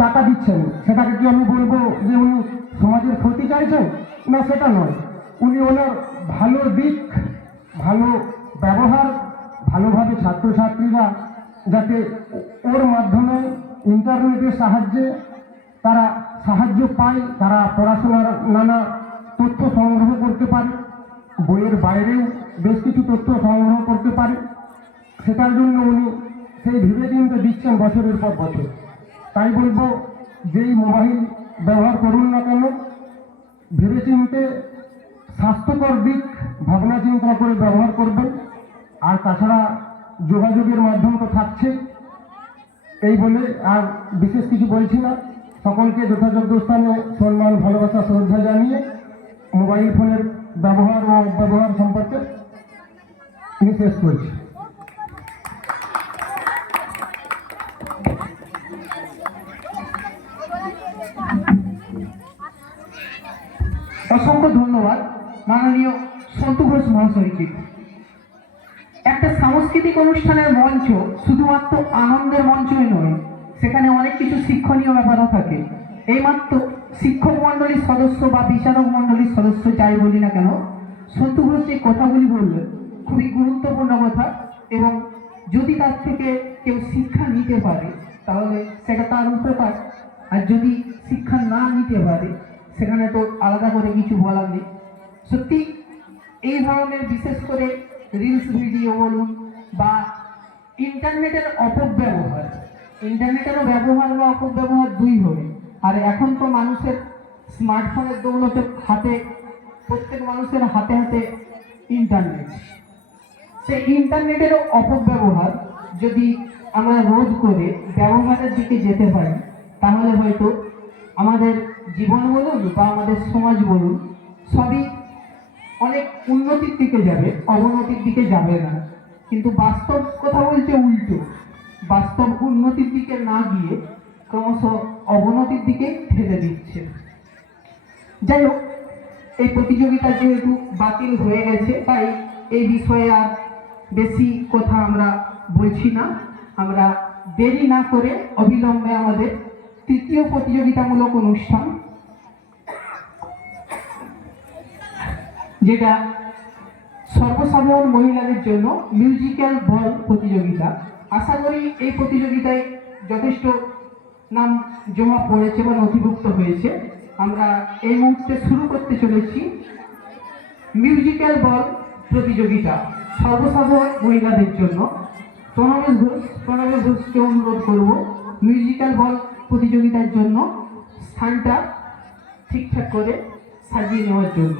টাকা দিচ্ছেন, সেটাকে কি আমি বলবো যে উনি সমাজের ক্ষতি চাইছেন? না, সেটা নয়। উনি ওনার ভালো দিক, ভালো ব্যবহার, ভালোভাবে ছাত্রছাত্রীরা যাতে ওর মাধ্যমে ইন্টারনেটের সাহায্যে তারা সাহায্য পায়, তারা পড়াশোনার নানা তথ্য সংগ্রহ করতে পারে, বইয়ের বাইরেও বেশ কিছু তথ্য সংগ্রহ করতে পারে, সেটার জন্য উনি সেই ভেবেচিন্তে দিচ্ছেন বছরের পর বছর। তাই বলবো, যেই মোবাইল ব্যবহার করুন না কেন, ভেবেচিন্তে স্বাস্থ্যকর দিক ভাবনা চিন্তা করে ব্যবহার করবেন। আর তাছাড়া যোগাযোগের মাধ্যম তো থাকছেই। এই বলে আর বিশেষ কিছু বলছি না। সকলকে যথাযোগ্য স্থানে সম্মান, ভালোবাসা, শ্রদ্ধা জানিয়ে মোবাইল ফোনের ব্যবহার ও অপব্যবহার সম্পর্কে আমি শেষ করছি। অসংখ্য ধন্যবাদ মাননীয় সন্তু ঘোষ মহাশয়কে। একটা সাংস্কৃতিক অনুষ্ঠানের মঞ্চ শুধুমাত্র আনন্দের মঞ্চই নয়, সেখানে অনেক কিছু শিক্ষণীয় ব্যাপারও থাকে। এইমাত্র শিক্ষক মণ্ডলীর সদস্য বা বিচারক মণ্ডলীর সদস্য যাই বলি না কেন, সন্তু ঘোষ যে কথাগুলি বললেন খুবই গুরুত্বপূর্ণ কথা, এবং যদি তার থেকে কেউ শিক্ষা নিতে পারে তাহলে সেটা তার উপকার, আর যদি শিক্ষা না নিতে পারে সেখানে তো আলাদা করে কিছু বলার নেই। সত্যি এই ধরনের বিশেষ করে রিলস ভিডিও বলুন বা ইন্টারনেটের অপব্যবহার, ইন্টারনেটেরও ব্যবহার বা অপব্যবহার দুই হবে। আর এখন তো মানুষের স্মার্টফোনের দৌলতে হাতে, প্রত্যেক মানুষের হাতে হাতে ইন্টারনেট। সেই ইন্টারনেটেরও অপব্যবহার যদি আমরা রোধ করে ব্যবহারের দিকে যেতে পারি, তাহলে হয়তো আমাদের জীবন বলুন বা আমাদের সমাজ বলুন সবই অনেক উন্নতির দিকে যাবে, অবনতির দিকে যাবে না। কিন্তু বাস্তব কথা বলছে উল্টো, বাস্তব উন্নতির দিকে না গিয়ে ক্রমশ অবনতির দিকে ঠেলে দিচ্ছে। যাই হোক, এই প্রতিযোগিতা যেহেতু বাতিল হয়ে গেছে, তাই এই বিষয়ে আর বেশি কথা আমরা বলছি না। আমরা দেরি না করে অবিলম্বে আমাদের তৃতীয় প্রতিযোগিতামূলক অনুষ্ঠান, যেটা সর্বসাধারণ মহিলাদের জন্য মিউজিক্যাল বল প্রতিযোগিতা। আশা করি এই প্রতিযোগিতায় যথেষ্ট নাম জমা পড়েছে বা নথিভুক্ত হয়েছে। আমরা এই মুহূর্তে শুরু করতে চলেছি মিউজিক্যাল বল প্রতিযোগিতা সর্বসাধারণ মহিলাদের জন্য। প্রণবেশ ঘোষকে অনুরোধ করব মিউজিক্যাল বল প্রতিযোগিতার জন্য স্থানটা ঠিকঠাক করে সাজিয়ে নেওয়ার জন্য।